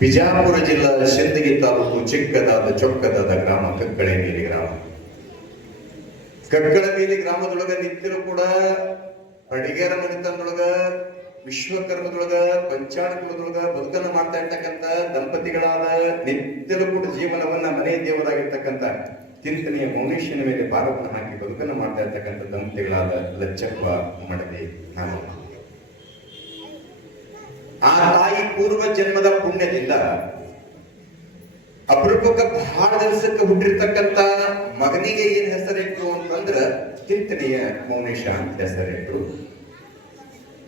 ಬಿಜಾಪುರ ಜಿಲ್ಲಾ ಸಿಂದಗಿ ತಾಲೂಕು ಚಿಕ್ಕದಾದ ಚೊಕ್ಕದಾದ ಗ್ರಾಮ ಕಕ್ಕಳೆಮೇಲಿ ಗ್ರಾಮ. ಕಕ್ಕಳೆಮೇಲಿ ಗ್ರಾಮದೊಳಗ ನಿತ್ಯರು ಕೂಡ ಅಡಿಗೆರ ಮನೆತನದೊಳಗ ವಿಶ್ವಕರ್ಮದೊಳಗ ಪಂಚಾಣಕದೊಳಗ ಬದುಕನ್ನ ಮಾಡ್ತಾ ಇರ್ತಕ್ಕಂಥ ದಂಪತಿಗಳಾದ ನಿತ್ಯರು ಕೂಡ ಜೀವನವನ್ನ ಮನೆ ದೇವರಾಗಿರ್ತಕ್ಕಂಥ ಚಿಂತನೆಯ ಮೌನೇಶ್ವರನ ಮೇಲೆ ಭಾರವನ್ನು ಹಾಕಿ ಬದುಕನ್ನ ಮಾಡ್ತಾ ಇರ್ತಕ್ಕಂಥ ದಂಪತಿಗಳಾದ ಲಚ್ಚಪ್ಪ ಮಡದಿ ನಾನು. ಆ ತಾಯಿ ಪೂರ್ವ ಜನ್ಮದ ಪುಣ್ಯದಿಂದ ಅಪರೂಪಕ್ಕೆ ಬಹಳ ದಿವಸಕ್ಕೆ ಹುಟ್ಟಿರ್ತಕ್ಕಂಥ ಮಗನಿಗೆ ಏನ್ ಹೆಸರಿಟ್ರು ಅಂತಂದ್ರ ಚಿಂತನೆಯ ಮೌನೇಶ ಅಂತ ಹೆಸರಿಟ್ರು.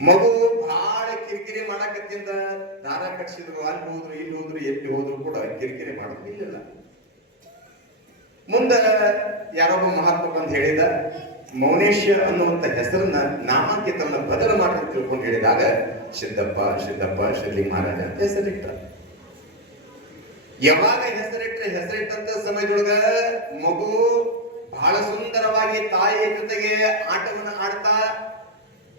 ಮಗು ಬಹಳ ಕಿರಿಕಿರಿ ಮಾಡಕತ್ತಿಂದ ದಾರ ಕಟ್ಸಿದ್ರು, ಅಲ್ಲಿ ಹೋದ್ರು ಇಲ್ಲಿ ಹೋದ್ರು ಎಲ್ಲಿ ಹೋದ್ರು ಕೂಡ ಕಿರಿಕಿರಿ ಮಾಡೋದಿಲ್ಲ. ಮುಂದ ಯಾರೊಬ್ಬ ಮಹಾತ್ಮ ಬಂದು ಹೇಳಿದ, ಮೌನೇಶ ಅನ್ನುವಂತ ಹೆಸರನ್ನ ನಾಮಾಂಕಿತವನ್ನ ಬದಲು ಮಾಡಿ ತಿಳ್ಕೊಂಡು ಹೇಳಿದಾಗ ಸಿದ್ದಪ್ಪ ಶ್ರೀ ಮಹಾರಾಜ ಅಂತ ಹೆಸರಿಟ್ಟ. ಯಾವಾಗ ಹೆಸರಿಟ್ಟಂತ ಸಮಯದೊಳಗ ಮಗು ಬಹಳ ಸುಂದರವಾಗಿ ತಾಯಿಯ ಜೊತೆಗೆ ಆಟವನ್ನು ಆಡ್ತಾ,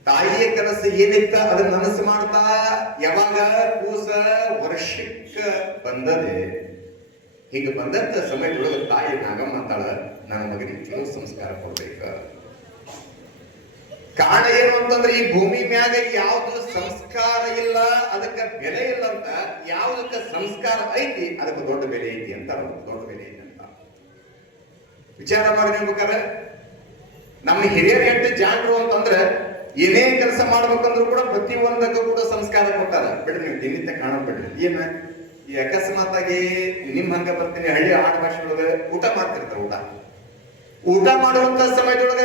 ತಾಯಿಯ ಕನಸು ಏನಿತ್ತ ಅದನ್ನ ನನಸು ಮಾಡ್ತಾ, ಯಾವಾಗ ಕೂಸ ವರ್ಷಕ್ಕೆ ಬಂದದೆ ಹೀಗೆ ಬಂದಂತ ಸಮಯದೊಳಗ ತಾಯಿ ನಾಗಮ್ಮ ಅಂತಾಳ, ನನ್ನ ಮಗನಿಗೆ ಚಲೋ ಸಂಸ್ಕಾರ ಕೊಡ್ಬೇಕ. ಕಾರಣ ಏನು ಅಂತಂದ್ರೆ ಈ ಭೂಮಿ ಮ್ಯಾಗ ಯಾವ್ದು ಸಂಸ್ಕಾರ ಇಲ್ಲ ಅದಕ್ಕೆ ಬೆಲೆ ಇಲ್ಲ ಅಂತ, ಯಾವ್ದಕ್ಕೆ ಸಂಸ್ಕಾರ ಐತಿ ಅದಕ್ಕೆ ದೊಡ್ಡ ಬೆಲೆ ಐತಿ ಅಂತ, ದೊಡ್ಡ ಬೆಲೆ ಐತಿ ಅಂತ ವಿಚಾರ ಮಾಡಿ ಬೇಕಾದ್ರೆ ನಮ್ಮ ಹಿರಿಯರು ಎಷ್ಟು ಜಾಣರು ಅಂತಂದ್ರೆ ಏನೇ ಕೆಲಸ ಮಾಡ್ಬೇಕಂದ್ರೂ ಕೂಡ ಪ್ರತಿಯೊಂದಕ್ಕೂ ಕೂಡ ಸಂಸ್ಕಾರ ಕೊಟ್ಟಾರ. ಬಿಡ್ರಿ ನೀವು ದಿನಿತ್ಯ ಕಾಣಬಿಡ್ರಿ. ಏನ ಈ ಅಕಸ್ಮಾತ್ ಆಗಿ ನಿಮ್ ಹಂಗ ಬರ್ತೀನಿ ಹಳ್ಳಿ ಆಡ ಭಾಷೆ ಒಳಗ ಊಟ ಮಾಡ್ತಿರ್ತಾರ. ಊಟ ಮಾಡುವಂತ ಸಮಯದೊಳಗ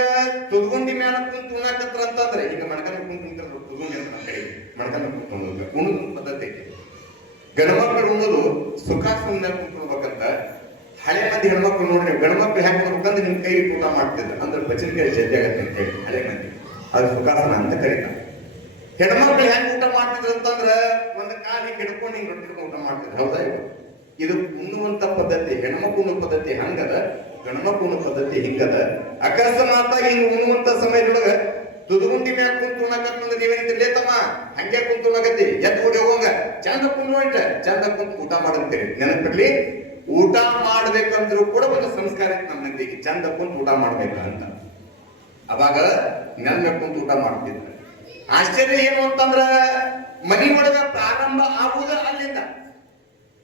ತುದ್ಗುಂಡಿ ಮ್ಯಾಲ ಕುಂತು ಉಣ್ಣಾಕತ್ರ ಅಂತಂದ್ರೆ ಈಗ ಮಣಕನ ಕುಂತು ಕುಂತಿರ್ತಾರೆ. ತುದ್ಗುಂಡಿ ಅಂತ ನಮ್ಮ ಕಡೆ ಮಣಕನ ಕುಂತ್ಕೊಂಡು ಉಣ್ಣುದು ಪದ್ಧತಿ ಐತಿ. ಗಂಡ್ಮಕ್ಳು ಉಣ್ಣೋದು ಸುಖಾಸನ ಕುಂತ್ಕೊಳ್ಬೇಕಂತ. ಹಳೆ ಮಂದಿ ಹೆಣ್ಮಕ್ಳು ನೋಡ್ರಿ, ಗಂಡ್ಮಕ್ಳು ಹೆಂಗ್ ಮಾಡ್ಬೇಕಂದ್ರೆ ನಿಮ್ ಕೈ ಊಟ ಮಾಡ್ತಿದ್ರು ಅಂದ್ರೆ ಬಚನಕಾಯಿ ಜಲ್ದಿ ಆಗತ್ತೆ ಅಂತ ಹೇಳಿ ಹಳೆ ಮಂದಿ ಅದು ಸುಖಾಸನ ಅಂತ ಕರೀತಾರೆ. ಹೆಣ್ಮಕ್ಳು ಹೆಂಗ್ ಊಟ ಮಾಡ್ತಿದ್ರು ಅಂತಂದ್ರ ಒಂದ್ ಕಾಲ್ ಹಿಂಗ್ ಹಿಡ್ಕೊಂಡು ಹಿಂಗ್ ರೊಟ್ಟಿ ಊಟ ಮಾಡ್ತಿದ್ರು. ಹೌದಾ? ಇದು ಉಣ್ಣುವಂತ ಪದ್ಧತಿ, ಹೆಣ್ಮಕ್ಳು ಉಣ್ಣೋ ಪದ್ಧತಿ ಹಂಗದ, ಗಣಮಕ್ಳು ಉಣ್ಣೋ ಪದ್ಧತಿ ಹಿಂಗದ. ಅಕಸ್ಮಾತಾಗಿ ಹಿಂಗ್ ಉಣ್ಣುವಂತ ಸಮಯದೊಳಗ ತುದುಗುಂಡಿ ಮ್ಯಾಗ ಕುಂತು ಉಣ್ಣಕತ್ತಂದ್ರೆ ನೀವೇನಿದ್ರಿ ಲೇತಮ್ಮ ಹಂಗೆ ಕುಂತು ಉಣ್ಣಕತ್ತಿ ಎದ್ದು ಹೋಗಿ ಹೋಗಂಗ ಚಂದ ಕುಂತು ಚಂದ ಕುಂತು ಊಟ ಮಾಡಂತೀರಿ. ನೆನಪಿರ್ಲಿ, ಊಟ ಮಾಡ್ಬೇಕಂದ್ರೂ ಕೂಡ ಒಂದು ಸಂಸ್ಕಾರ ಇತ್ತು ನಮ್ಮ ಮಂದಿಗೆ, ಚಂದ ಕುಂತು ಊಟ ಮಾಡ್ಬೇಕ ಅಂತ. ಅವಾಗ ನೆಲ ಕುಂತು ಊಟ ಮಾಡ್ತಿದ್ರು. ಆಶ್ಚರ್ಯ ಏನು ಅಂತಂದ್ರ ಮನಿ ಒಳಗ ಪ್ರಾರಂಭ ಆಗುವುದ ಅಲ್ಲಿಂದ.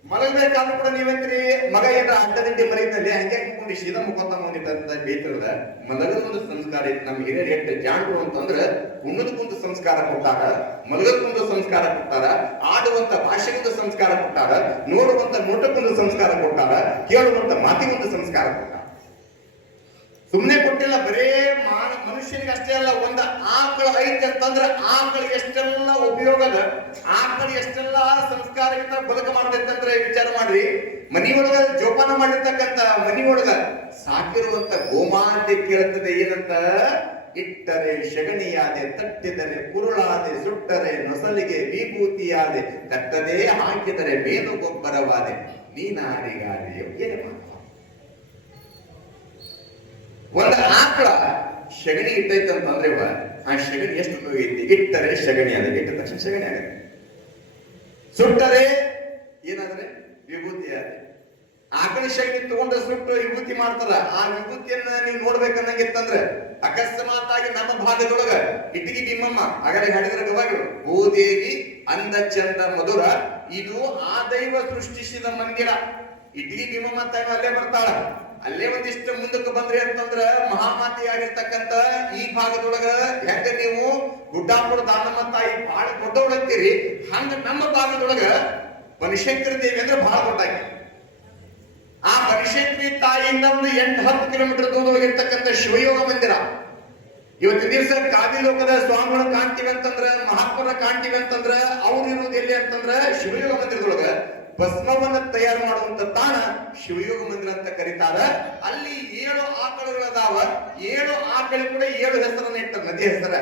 ಮಲಗಬೇಕಾದ್ರೂ ಕೂಡ ನೀವಂತ್ರಿ ಮಗ ಏನ ಅಡ್ಡದಿಂಡಿ ಮರಿದಲ್ಲಿ ಹಂಗೆ ಹಾಕೊಂಡು ಸೀದಾ ಮುಖತ ಬಂದಿದ್ದಂತ ಬೇತಿರದ ಮಲಗದ ಒಂದು ಸಂಸ್ಕಾರ ಇತ್ತು. ನಮ್ಮ ಹಿರಿಯರು ಎಷ್ಟು ಜಾಣರು ಅಂತಂದ್ರ ಉಣ್ಣದಕ್ಕೊಂದು ಸಂಸ್ಕಾರ ಕೊಟ್ಟಾರ, ಮಲಗದಕ್ಕೊಂದು ಸಂಸ್ಕಾರ ಕೊಟ್ಟಾರ, ಆಡುವಂತ ಭಾಷೆಗೊಂದು ಸಂಸ್ಕಾರ ಕೊಟ್ಟಾರ, ನೋಡುವಂತ ನೋಟಕ್ಕೊಂದು ಸಂಸ್ಕಾರ ಕೊಟ್ಟಾರ, ಕೇಳುವಂತ ಮಾತಿಗೊಂದು ಸಂಸ್ಕಾರ ಕೊಟ್ಟಾರ. ಸುಮ್ಮನೆ ಕೊಟ್ಟಿಲ್ಲ, ಬರೇ ಮನುಷ್ಯನಿಗೆ ಅಷ್ಟೇ ಅಲ್ಲ. ಒಂದ ಆಕಳ ಐತೆ ಅಂತಂದ್ರೆ ಆಕಳಿಗೆ ಎಷ್ಟೆಲ್ಲ ಉಪಯೋಗದ, ಆಕಳ ಎಷ್ಟೆಲ್ಲ ಸಂಸ್ಕಾರದಿಂದ ಬದುಕ ಮಾಡ್ತೈತಂದ್ರೆ ವಿಚಾರ ಮಾಡ್ರಿ. ಮನಿಯೊಳಗ ಜೋಪಾನ ಮಾಡಿರ್ತಕ್ಕಂಥ ಮನಿಯೊಳಗ ಸಾಕಿರುವಂತ ಗೋಮಾತೆ ಕೇಳುತ್ತದೆ ಏನಂತ, ಇಟ್ಟರೆ ಶಗಣಿಯಾದೆ, ತಟ್ಟಿದರೆ ಕುರುಳಾದೆ, ಸುಟ್ಟರೆ ನೊಸಲಿಗೆ ವಿಭೂತಿಯಾದೆ, ತಟ್ಟದೇ ಹಾಕಿದರೆ ಮೇಲು ಗೊಬ್ಬರವಾದೆ, ನೀನಾರಿಗಾದೆಯೋ ಏನು ಮಾಡ. ಒಂದ ಆಕಳ ಶಗಣಿ ಇಟ್ಟೈತೆ ಅಂತಂದ್ರೆ ಆ ಶಗಣಿ ಎಷ್ಟು ಉಪಯೋಗ ಐತಿ. ಇಟ್ಟರೆ ಶಗಣಿ ಆದ, ಇಟ್ಟ ತಕ್ಷಣ ಶಗಣಿ ಆಗತ್ತೆ. ಸುಟ್ಟರೆ ಏನಾದ್ರೆ ವಿಭೂತಿ ಆದ. ಆಕಳ ಶಗಣಿ ತಗೊಂಡು ಸುಟ್ಟು ವಿಭೂತಿ ಮಾಡ್ತಾರ. ಆ ವಿಭೂತಿಯನ್ನ ನೀವು ನೋಡ್ಬೇಕನ್ನಂಗಿತ್ತಂದ್ರೆ ಅಕಸ್ಮಾತ್ ಆಗಿ ನಮ್ಮ ಭಾಗದೊಳಗ ಇಟ್ಟಿಗೆ ಭೀಮಮ್ಮ ಆಗಲೇ ಹಾಡಿದ್ರ ಗವಾಗಳು, ಭೂದೇವಿ ಅಂದ ಚಂದ ಮಧುರ, ಇದು ಆ ದೈವ ಸೃಷ್ಟಿಸಿದ ಮಂದಿರ. ಇಟ್ಟಿಗೆ ಭೀಮಮ್ಮ ತಾಯಿ ಅಲ್ಲೇ ಬರ್ತಾಳ. ಅಲ್ಲೇ ಒಂದಿಷ್ಟು ಮುಂದಕ್ಕೆ ಬಂದ್ರಿ ಅಂತಂದ್ರ ಮಹಾಮಾತಿ ಆಗಿರ್ತಕ್ಕಂಥ ಈ ಭಾಗದೊಳಗ ಹೆಂಗ ನೀವು ಗುಡ್ಡಾಪುರ ದಾನಮ್ಮ ತಾಯಿ ಬಹಳ ದೊಡ್ಡವಳಂತೀರಿ, ಹಂಗ ನಮ್ಮ ಭಾಗದೊಳಗ ಬನಶಂಕರಿ ದೇವಿ ಅಂದ್ರೆ ಬಹಳ ದೊಡ್ಡಾಗಿ. ಆ ಬನಶಂಕರಿ ತಾಯಿಯಿಂದ ಒಂದು 8-10 ಕಿಲೋಮೀಟರ್ ದೂರದೊಳಗಿರ್ತಕ್ಕಂಥ ಶಿವಯೋಗ ಮಂದಿರ. ಇವತ್ತಿನ ದಿವಸ ಕಾವಿ ಲೋಕದ ಸ್ವಾಮಿಗಳು ಕಾಣ್ತೀವಿ ಅಂತಂದ್ರ, ಮಹಾತ್ಮರ ಕಾಣ್ತೀವಿ ಅಂತಂದ್ರ ಅವ್ರು ಇರೋದು ಎಲ್ಲಿ ಅಂತಂದ್ರ ಶಿವಯೋಗ ಮಂದಿರದೊಳಗ ಭಸ್ಮವನ್ನ ತಯಾರು ಮಾಡುವಂತ ತಾಣ ಶಿವಯೋಗ ಮಂದಿರ ಅಂತ ಕರೀತಾರ. ಅಲ್ಲಿ 7 ಆಕಳುಗಳದಾವ. 7 ಆಕಳು ಕೂಡ 7 ಹೆಸರನ್ನ ಇಟ್ಟ ನದಿ ಹೆಸರ.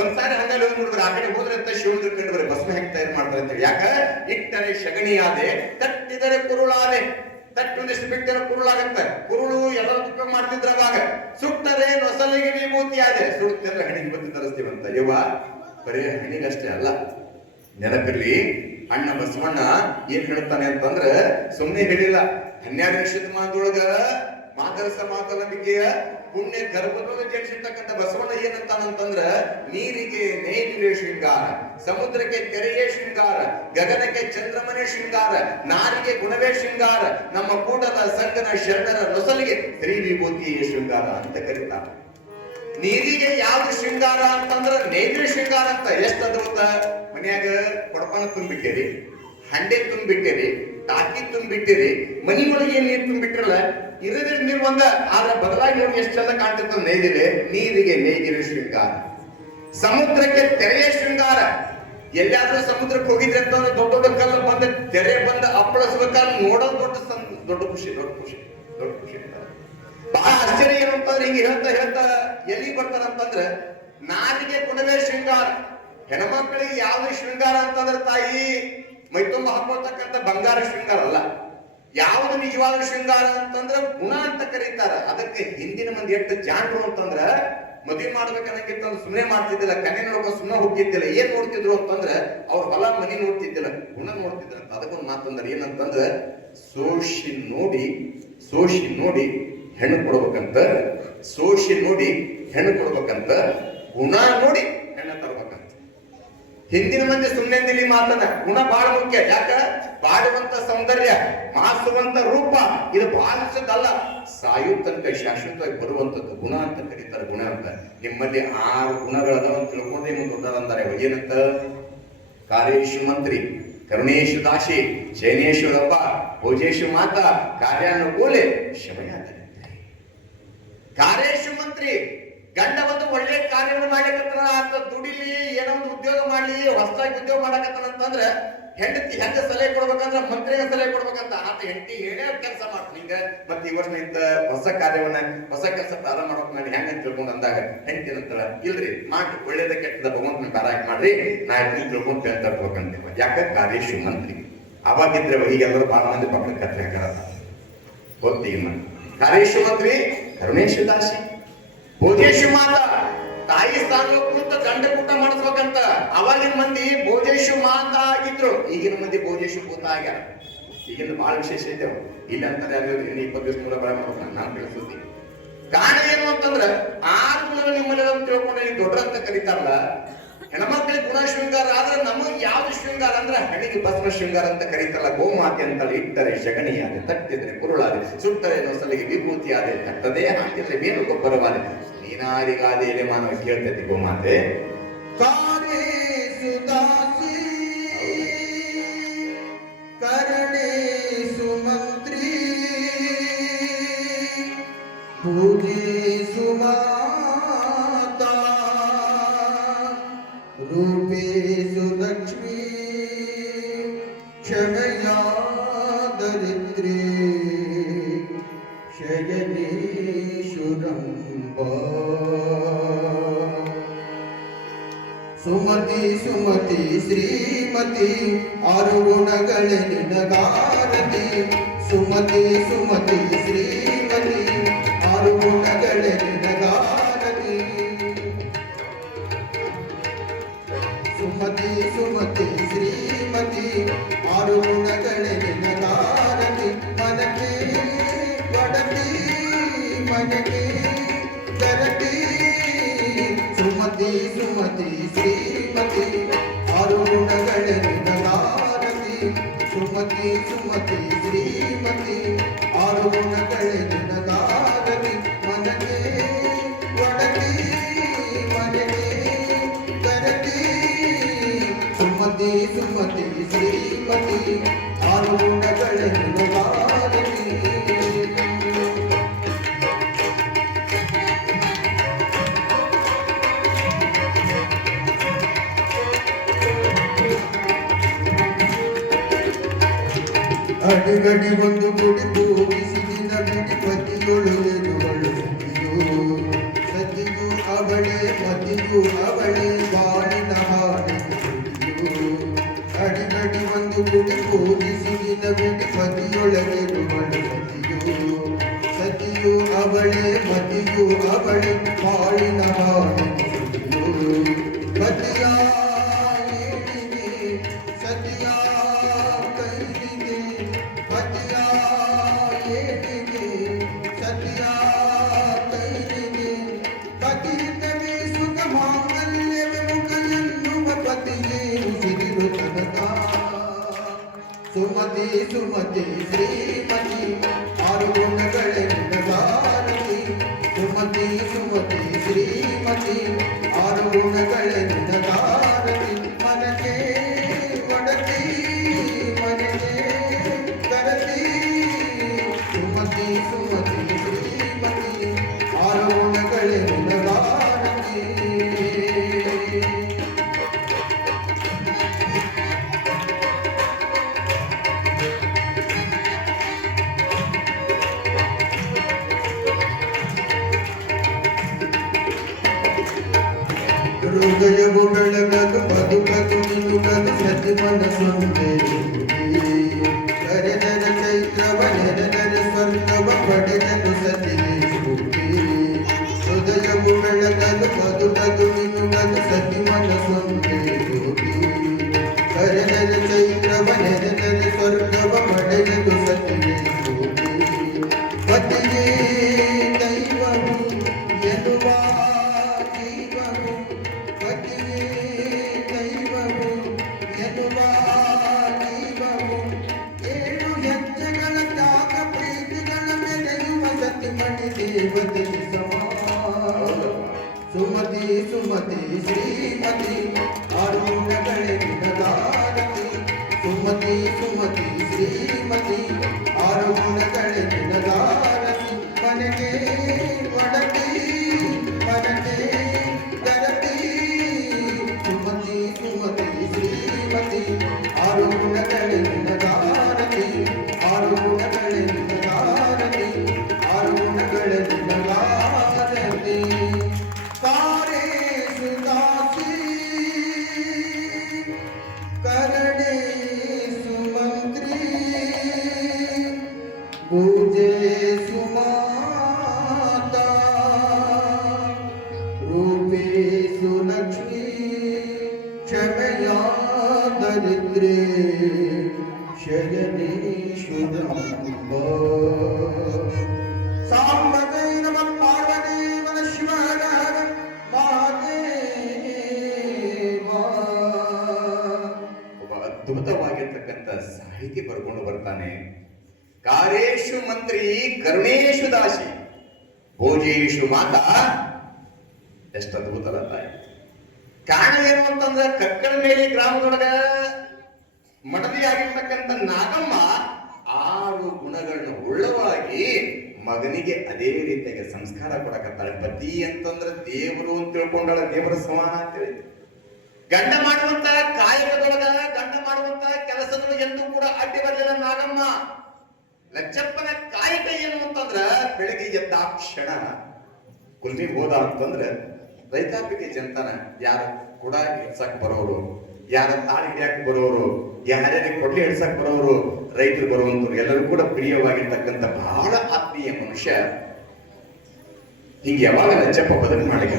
ಒಂದ್ಸಾರಿ ಹಂಗಲ್ಲಿ ಹೋಗಿ ನೋಡಿದ್ರೆ ಆ ಕಡೆ ಹೋದ್ರೆ ಅಂತ ಶಿವಮಂದಿರ ಕಂಡು ಬರೀ ಭಸ್ಮ ಹೆಂಗ್ ತಯಾರು ಮಾಡ್ತಾರೆ ಅಂತ ಹೇಳಿ. ಯಾಕ, ಇಟ್ಟರೆ ಶಗಣಿಯಾದೆ, ತಟ್ಟಿದರೆ ಕುರುಳಾದೆ. ತಟ್ಟು ಒಂದಿಷ್ಟು ಬಿಟ್ಟರೆ ಕುರುಳಾಗತ್ತೆ. ಕುರುಳು ಎಲ್ಲರೂ ಉಪಯೋಗ ಮಾಡ್ತಿದ್ರ ಅವಾಗ. ಸುಟ್ಟರೆ ನೊಸಲಿಗೆ ವಿಭೂತಿ ಆದೆ, ಸುಡ್ತಿದ್ರೆ ಹಣಿಗೆ ಬತ್ತಿ ತರಿಸ್ತೀವಂತ. ಇವ ಬರೀ ಹಣಿಗಷ್ಟೇ ಅಲ್ಲ, ನೆನಪಿರ್ಲಿ, ಅಣ್ಣ ಬಸವಣ್ಣ ಏನ್ ಹೇಳ್ತಾನೆ ಅಂತಂದ್ರ ಸುಮ್ಮನೆ ಹೇಳಿಲ್ಲ. 12ನೇ ಶತಮಾನದೊಳಗ ಮಾದರ ಸಮಾಜಲಂಬಿಕೆಯ ಪುಣ್ಯ ಗರ್ಭದೊಳಗೆ ಜನಿಸಿರ್ತಕ್ಕಂಥ ಬಸವಣ್ಣ ಏನಂತಾನಂತಂದ್ರ ನೀರಿಗೆ ನೇಗಿಲೇ ಶೃಂಗಾರ, ಸಮುದ್ರಕ್ಕೆ ತೆರೆಯೇ ಶೃಂಗಾರ, ಗಗನಕ್ಕೆ ಚಂದ್ರಮನೆ ಶೃಂಗಾರ, ನಾರಿಗೆ ಗುಣವೇ ಶೃಂಗಾರ, ನಮ್ಮ ಕೂಡಲ ಸಂಗನ ಶರಣರ ನೊಸಲಿಗೆ ಶ್ರೀ ವಿಭೂತಿಯೇ ಶೃಂಗಾರ ಅಂತ ಕರೀತಾರೆ. ನೀರಿಗೆ ಯಾವ್ದು ಶೃಂಗಾರ ಅಂತಂದ್ರ ನೇಗಿಲ ಶೃಂಗಾರ ಅಂತ. ಎಷ್ಟದ್ರತ ಮನ್ಯಾಗ ಕೊಡಪನ ತುಂಬಿಟ್ಟೇರಿ, ಹಂಡೆ ತುಂಬಿಟ್ಟೇರಿ, ಟಾಕಿ ತುಂಬಿಟ್ಟಿರಿ, ಮನಿ ಒಳಗೆ ಏನ್ ನೀರು ತುಂಬಿಟ್ಟಿರಲ್ಲ, ಇರದ್ರ ನೀರು ಒಂದ, ಆದ್ರ ಬದಲಾಗಿ ನೋಡಿ ಎಷ್ಟು ಚಂದ ಕಾಣ್ತಿರ್ತದೆ ನೇಗಿಲೆ. ನೀರಿಗೆ ನೇಗಿಲು ಶೃಂಗಾರ, ಸಮುದ್ರಕ್ಕೆ ತೆರೆಯ ಶೃಂಗಾರ. ಎಲ್ಲಾದ್ರೂ ಸಮುದ್ರಕ್ಕೆ ಹೋಗಿದ್ರೆ ಅಂತ ದೊಡ್ಡ ದೊಡ್ಡ ಕಲ್ಲು ಬಂದ ತೆರೆ ಬಂದ ಅಪ್ಪಳಿಸ್ಬೇಕಾದ್ರೆ ನೋಡೋದು ದೊಡ್ಡ ಖುಷಿ. ಬಹಳ ಆಶ್ಚರ್ಯ ಏನು ಅಂತಂದ್ರೆ ಹಿಂಗೆ ಹೇಳ್ತಾ ಎಲ್ಲಿ ಬರ್ತಾರಂತಂದ್ರ ನಾರಿಗೆ ಗುಣವೇ ಶೃಂಗಾರ. ಹೆಣ್ಮಕ್ಳಿಗೆ ಯಾವ್ದು ಶೃಂಗಾರ ಅಂತಂದ್ರೆ ತಾಯಿ ಮೈತುಂಬ ಹಾಕೊಳ್ತಕ್ಕಂಥ ಬಂಗಾರ ಶೃಂಗಾರ ಅಲ್ಲ. ಯಾವುದು ನಿಜವಾದ ಶೃಂಗಾರ ಅಂತಂದ್ರ ಗುಣ ಅಂತ ಕರೀತಾರ. ಅದಕ್ಕೆ ಹಿಂದಿನ ಮಂದಿ ಎಷ್ಟು ಜಾಣರು ಅಂತಂದ್ರ ಮದುವೆ ಮಾಡ್ಬೇಕನ್ನಂಗಿತ್ತಂದ್ರೆ ಸುಮ್ಮನೆ ಮಾಡ್ತಿದ್ದಿಲ್ಲ, ಕನ್ನೆ ನೋಡ್ಕೊಂಡು ಸುಮ್ಮನೆ ಹೋಗ್ತಿದ್ದಿಲ್ಲ. ಏನ್ ನೋಡ್ತಿದ್ರು ಅಂತಂದ್ರ ಅವ್ರ ಹೊಲ ಮನಿ ನೋಡ್ತಿದ್ದಿಲ್ಲ, ಗುಣ ನೋಡ್ತಿದ್ರ ಅಂತ. ಅದಕ್ಕೊಂದು ಮಾತಂದ್ರೆ ಏನಂತಂದ್ರ ಸೋಷಿ ನೋಡಿ ಹೆಣ್ಣು ಕೊಡ್ಬೇಕಂತ, ಸೋಷಿ ನೋಡಿ ಹೆಣ್ಣು ಕೊಡ್ಬೇಕಂತ, ಗುಣ ನೋಡಿ ಹೆಣ್ಣ ತರ್ಬೇಕಂತ. ಹಿಂದಿನ ಮಂದಿ ಸುಮ್ಮನೆ ಮಾತನ್ನ ಗುಣ ಬಹಳ ಮುಖ್ಯ. ಯಾಕ ಬಾಡುವಂತ ಸೌಂದರ್ಯ, ಮಾಸುವಂತ ರೂಪ ಇದು ಬಾಲಿಸದಲ್ಲ, ಸಾಯು ತನಕ ಶಾಶ್ವತವಾಗಿ ಬರುವಂತದ್ದು ಗುಣ ಅಂತ ಕರೀತಾರೆ. ಗುಣ ಅಂತ ನಿಮ್ಮಲ್ಲಿ 6 ಗುಣಗಳದ ತಿಳ್ಕೊಂಡೇ ಮುಂದಾರೆ. ಏನಂತ? ಕಾರ್ಯೇಶು ಮಂತ್ರಿ, ಕರುಣೇಶು ದಾಶಿ, ಶಯನೇಶು ರಬ್ಬ, ಭೋಜೇಶು ಮಾತಾ, ಕಾರ್ಯಾನುಕೂಲೆ, ಶಮಯಾದ. ಕಾರ್ಯೇಶು ಮಂತ್ರಿ ಗಂಡ ಒಂದು ಒಳ್ಳೆ ಕಾರ್ಯವನ್ನು ಮಾಡ್ಲಿಕ್ಕತ್ತಾನ, ಆತ ದುಡಿಲಿ, ಏನೋ ಒಂದು ಉದ್ಯೋಗ ಮಾಡ್ಲಿ, ಹೊಸದಾಗಿ ಉದ್ಯೋಗ ಮಾಡಕತ್ತಾನ ಅಂತಂದ್ರ ಹೆಂಡತಿ ಹೆಂಗ ಸಲಹೆ ಕೊಡ್ಬೇಕಂದ್ರ ಮಂತ್ರಿಗೆ ಸಲಹೆ ಕೊಡ್ಬೇಕಂತ. ಆತ ಹೆಂಡತಿ ಹೇಳೇ ಕೆಲಸ ಮಾಡ್ತೀನಿ ಹಿಂಗ ಮತ್ತೆ ಈ ವರ್ಷ ಇಂತ ಹೊಸ ಕಾರ್ಯವನ್ನ ಹೊಸ ಕೆಲಸ ಪ್ರಾರಂಭ ಮಾಡ್ಬೇಕು ನಾನು ಹೆಂಗ ಅಂತ ತಿಳ್ಕೊಂಡ್ ಅಂದಾಗ ಹೆಂಡತಿ ಅಂತಾಳ, ಇಲ್ರಿ ಮಾಡಿ ಒಳ್ಳೇದ ಕೆಟ್ಟದ ಭಗವಂತನ ಕಾರಾಗಿ ಮಾಡ್ರಿ, ನಾ ಇದನ್ನ ತಿಳ್ಕೊಂತ ಅಂತ ಇರ್ಬೇಕಂತೇವ. ಯಾಕ? ಕಾರ್ಯೇಶು ಮಂತ್ರಿ. ಅವಾಗಿದ್ರೆ ಈಗೆಲ್ಲರೂ ಬಹಳ ಮಂದಿ ಪಕ್ಕದ ಕತ್ರೆ ಹಾಕಲ್ಲ ಗೊತ್ತಿಲ್ಲ. ಕಾರ್ಯೇಶು ಮಂತ್ರಿ, ಕರುಣೇಶು ದಾಸಿ, ಭೋಜೇಶು ಮಾತಾ, ತಾಯಿ ಸ್ಥಾನ ಕೂತ ಗಂಡ ಕೂಟ ಮಾಡಿಸ್ಬೇಕಂತ. ಅವಾಗಿನ ಮಂದಿ ಭೋಜೇಶು ಮಾತಾ ಆಗಿದ್ರು, ಈಗಿನ ಮಂದಿ ಭೋಜೇಶು ಭೂತ ಆಗ್ಯಾರ. ಈಗಿನ ಬಹಳ ವಿಶೇಷ ಐತೆ. ಇಲ್ಲ ಅಂತಾರೆ 20 ದಿವಸ ಮೂಲ ಬರ ಮಾಡ್ಬೇಕು ನಾನು ತಿಳಿಸ್ತೀನಿ. ಕಾರಣ ಏನು ಅಂತಂದ್ರ 6 ಗುಣಗಳು ನಿಮ್ಮಲ್ಲಿ ಅಂತ ತಿಳ್ಕೊಂಡ್ರೆ ನೀವು ದೊಡ್ಡ ಅಂತ ಕರೀತಾರಲ್ಲ. ಹೆಣ್ಮಕ್ಳಿಗೆ ಗುಣ ಶೃಂಗಾರ ಆದ್ರೆ ನಮಗ್ ಯಾವ್ದು ಶೃಂಗಾರ ಅಂದ್ರೆ ಹೆಣ್ಣಿಗೆ ಭಸ್ಮ ಶೃಂಗಾರ ಅಂತ ಕರೀತಾರಲ್ಲ. ಗೋಮಾತೆ ಅಂತಲ್ಲ, ಇಟ್ಟರೆ ಶಗಣಿಯಾದೆ, ತಟ್ಟಿದ್ರೆ ಕುರುಳಾದೆ, ಸುಟ್ಟರೆ ನೊಸಲಿಗೆ ವಿಭೂತಿ ಆದೆ, ತಟ್ಟದೇ ಹಾಕಿದ್ರೆ ಮೇಲು ಗೊಬ್ಬರವಾದೆ, ನೀನಾರಿಗಾದೆ ಎಲೆ ಮಾನವ ಕೇಳ್ತೈತಿ ಗೋಮಾತೆ. ಕರಣೇಶು ಮಂತ್ರಿ, ಪೂಜೇಶು ಮಾತಾ, ರೂಪೇಶು ಲಕ್ಷ್ಮೀ, ಕ್ಷಮಯಾ ದರಿದ್ರೇ, ಶಯನೇಶು ರಂಭಾ. ಸುಮತಿ ಸುಮತಿ ಶ್ರೀಮತಿ, 6 ಗುಣಗಳೇ ನಿನಗಾರತಿ. ಸುಮತಿ ಸುಮತಿ ಶ್ರೀಮತಿ, 6 ಗುಣಗಳೇ ನಿನಗಾರತಿ. ಸುಮತಿ ಸುಮತಿ ಶ್ರೀಮತಿ, 6 ಗುಣಗಳೇ ನಿನಗಾರತಿ. ಮನಕ್ಕೆ ಒಡತಿ, ಮನಕ್ಕೆ ಗರತಿ. ಸುಮತಿ ಸುಮತಿ ಶ್ರೀಮತಿ, 6 ಗುಣಗಳೇ ನಿನಗಾರತಿ. ಸುಮತಿ ಸುಮತಿ ಶ್ರೀಮತಿ, 6 ಗುಣಗಳೇ ನಿನಗಾರತಿ. ಮನಗೆ ಒಡತಿ, ಮನಗೆ ಗರತಿ. ಸುಮತಿ ಸುಮತಿ ಶ್ರೀಮತಿ, 6 ಗುಣಗಳೇ ನಿನಗಾರತಿ. ಅಡಿಗಡಿ ಒಂದು ಗುಡಿ ಕೂಗಿಸಿ ದಿನ ಬಿಡಿ ಪತಿಯೊಳಗಿರುವಳು ಸತಿಯು ಅವಳೇ, ಮತಿಯು ಅವಳೇ, ಬಾಳಿನ ಹಾಡಿಯು. ಅಡಿಗಡಿ ಒಂದು ಗುಡಿ ಕೂಗಿಸಿ ದಿನ ಬಿಡಿ ಪತಿಯೊಳಗಿರುವಳು ಸತಿಯು ಅವಳೇ, ಮತಿಯು ಅವಳೇ, ಬಾಳಿನ ಹಾಡಿಯು. ಪತಿಯ ಏಳಿಗೆ ಸತಿಯ ಸುಮತಿ ಸುಮತಿ ಶ್ರೀಮತಿ ಆರು ಗುಣಗಳೆಂದ ಭಾರತಿ ಸುಮತಿ ಸುಮತಿ ಶ್ರೀಮತಿ ಆರು ಗುಣಗಳೆಂದ ಭಾರತಿ ಮನಕ್ಕೆ ಒಡತಿ ಮನಕ್ಕೆ ಕರತಿ ಸುಮತಿ ಸುಮತಿ ಶ್ರೀಮತಿ ಆರು ಗುಣಗಳೆಂದ ಭಾರತಿ ಹೃದಯವು ಬೆಳಗದು ಬದುಕದು ನಿಲುಗದು ಸತಿ ಮನಸ್ಸೊಂದೇ ಕರೆದರ ಚೈತ್ರವ ನೆರೆದರ ಸ್ವರ್ಗವ ಪಡೆದನು ಸತಿಗೆ ಸ್ಫೂರ್ತಿ ಹೃದಯವು ಬೆಳಗದು ಬದುಕದು ನಿಲುಗದು ಸತಿ ಮನಸ್ಸೊಂದೇ ಜ್ಯೋತಿ ಕರೆದರ ಚೈತ್ರವ ನೆರೆದರ ಸ್ವರ್ಗವ ಪಡೆದನು ಸತಿಗೆ ಸ್ಫೂರ್ತಿ ಪತಿಯೇ ದೈವವು ಎನ್ನುವ ಜೀವವು ಪತಿಯೇ ದೈವವು ಎನ್ನುವ ಜೀವವು ಏಳು ಹೆಜ್ಜೆಗಳ ತ್ಯಾಗ ಪ್ರೀತಿಗಳ ಮೆರೆಯುವ ಸತಿಮಣಿ ದೇವತೆ ಸಮ ಸುಮತಿ ಸುಮತಿ ಶ್ರೀಮತಿ ಆರುಣಗಳೆಂದ ಭಾರತಿ ಸುಮತಿ ಸುಮತಿ ಶ್ರೀಮತಿ ಆರುಣಗಳೆಂದ ಭಾರತಿ ಮನೆಗೆ ಒಡತಿ ಮನಗೆ ಗರತಿ ಸುಮತಿ ಸುಮತಿ ಶ್ರೀಮತಿ ಆರುಣಗಳೆಂದ ಭಾರತಿ ಆರುಣಗಳೆಂದ ಭಾರತಿ ಆರುಣಗಳೆಂದ ಭಾರತಿ ಕಾರೇಶು ದಾಸಿ ಕರಣೇಶು ಮಂತ್ರಿ ಪೂಜೇಶು ಮಾತಾ ರೂಪೇಶು ಲಕ್ಷ್ಮೀ ಕ್ಷಮೆಯಾ ದರಿದ್ರೇ ಶಯನೇಶು ದಂಬ ಸಾಂಬಗೈ ನಮಃ ಪಾರ್ವದೇವನ ಶಿವನ ಮಹಾದೇವ ಒಬ್ಬ ಅದ್ಭುತವಾಗಿರ್ತಕ್ಕಂಥ ಸಾಹಿತಿ ಬರ್ಕೊಂಡು ಬರ್ತಾನೆ. ಕಾರೇಶು ಮಂತ್ರಿ ಕರುಣೇಶು ದಾಸಿ ಭೋಜೇಶು ಮಾತಾ. ಎಷ್ಟು ಅದ್ಭುತದ ತಾಯಿ. ಕಾರಣ ಏನು ಅಂತಂದ್ರೆ ಕಕ್ಕಡಮೇಲಿ ಗ್ರಾಮದೊಳಗ ಮಡದಿಯಾಗಿರ್ತಕ್ಕಂಥ ನಾಗಮ್ಮ 6 ಗುಣಗಳನ್ನ ಉಳ್ಳವಾಗಿ ಮಗನಿಗೆ ಅದೇ ರೀತಿಯಾಗಿ ಸಂಸ್ಕಾರ ಕೊಡಕತ್ತಾಳೆ. ಪತಿ ಅಂತಂದ್ರೆ ದೇವರು ಅಂತ ತಿಳ್ಕೊಂಡಾಳ, ದೇವರ ಸಮಾನ ಅಂತೇಳಿ. ಗಂಡ ಮಾಡುವಂತ ಕಾಯಕದೊಳಗ ಗಂಡ ಮಾಡುವಂತ ಕೆಲಸದೊಳಗೆ ಎಂದೂ ಕೂಡ ಅಡ್ಡಿ ಬರಲಿಲ್ಲ ನಾಗಮ್ಮ. ಲಚ್ಚಪ್ಪನ ಕಾಯಕ ಏನು ಅಂತಂದ್ರ ಬೆಳಗ್ಗೆ ಎದ್ದಾಕ್ಷಣ ಕುಲ್ಮಿ ಹೋದ ಅಂತಂದ್ರೆ ರೈತಾಪಿಗೆ ಜನತನ ಯಾರ ಕೂಡ ಹಿಡ್ಸಕ್ ಬರೋರು, ಯಾರ ತಾಳಿ ಹಿಡಿಯಕ್ ಬರೋರು, ಯಾರ್ಯಾರಿಗೆ ಕೊಡ್ಲಿ ಹಿಡ್ಸಕ್ ಬರೋರು, ರೈತರು ಬರುವಂತವ್ರು ಎಲ್ಲರೂ ಕೂಡ ಪ್ರಿಯವಾಗಿರ್ತಕ್ಕಂಥ ಬಹಳ ಆತ್ಮೀಯ ಮನುಷ್ಯ. ಹಿಂಗೆ ಯಾವಾಗ ಲಚ್ಚಪ್ಪ ಬದುಕು ಮಾಡ್ಲಿಕ್ಕೆ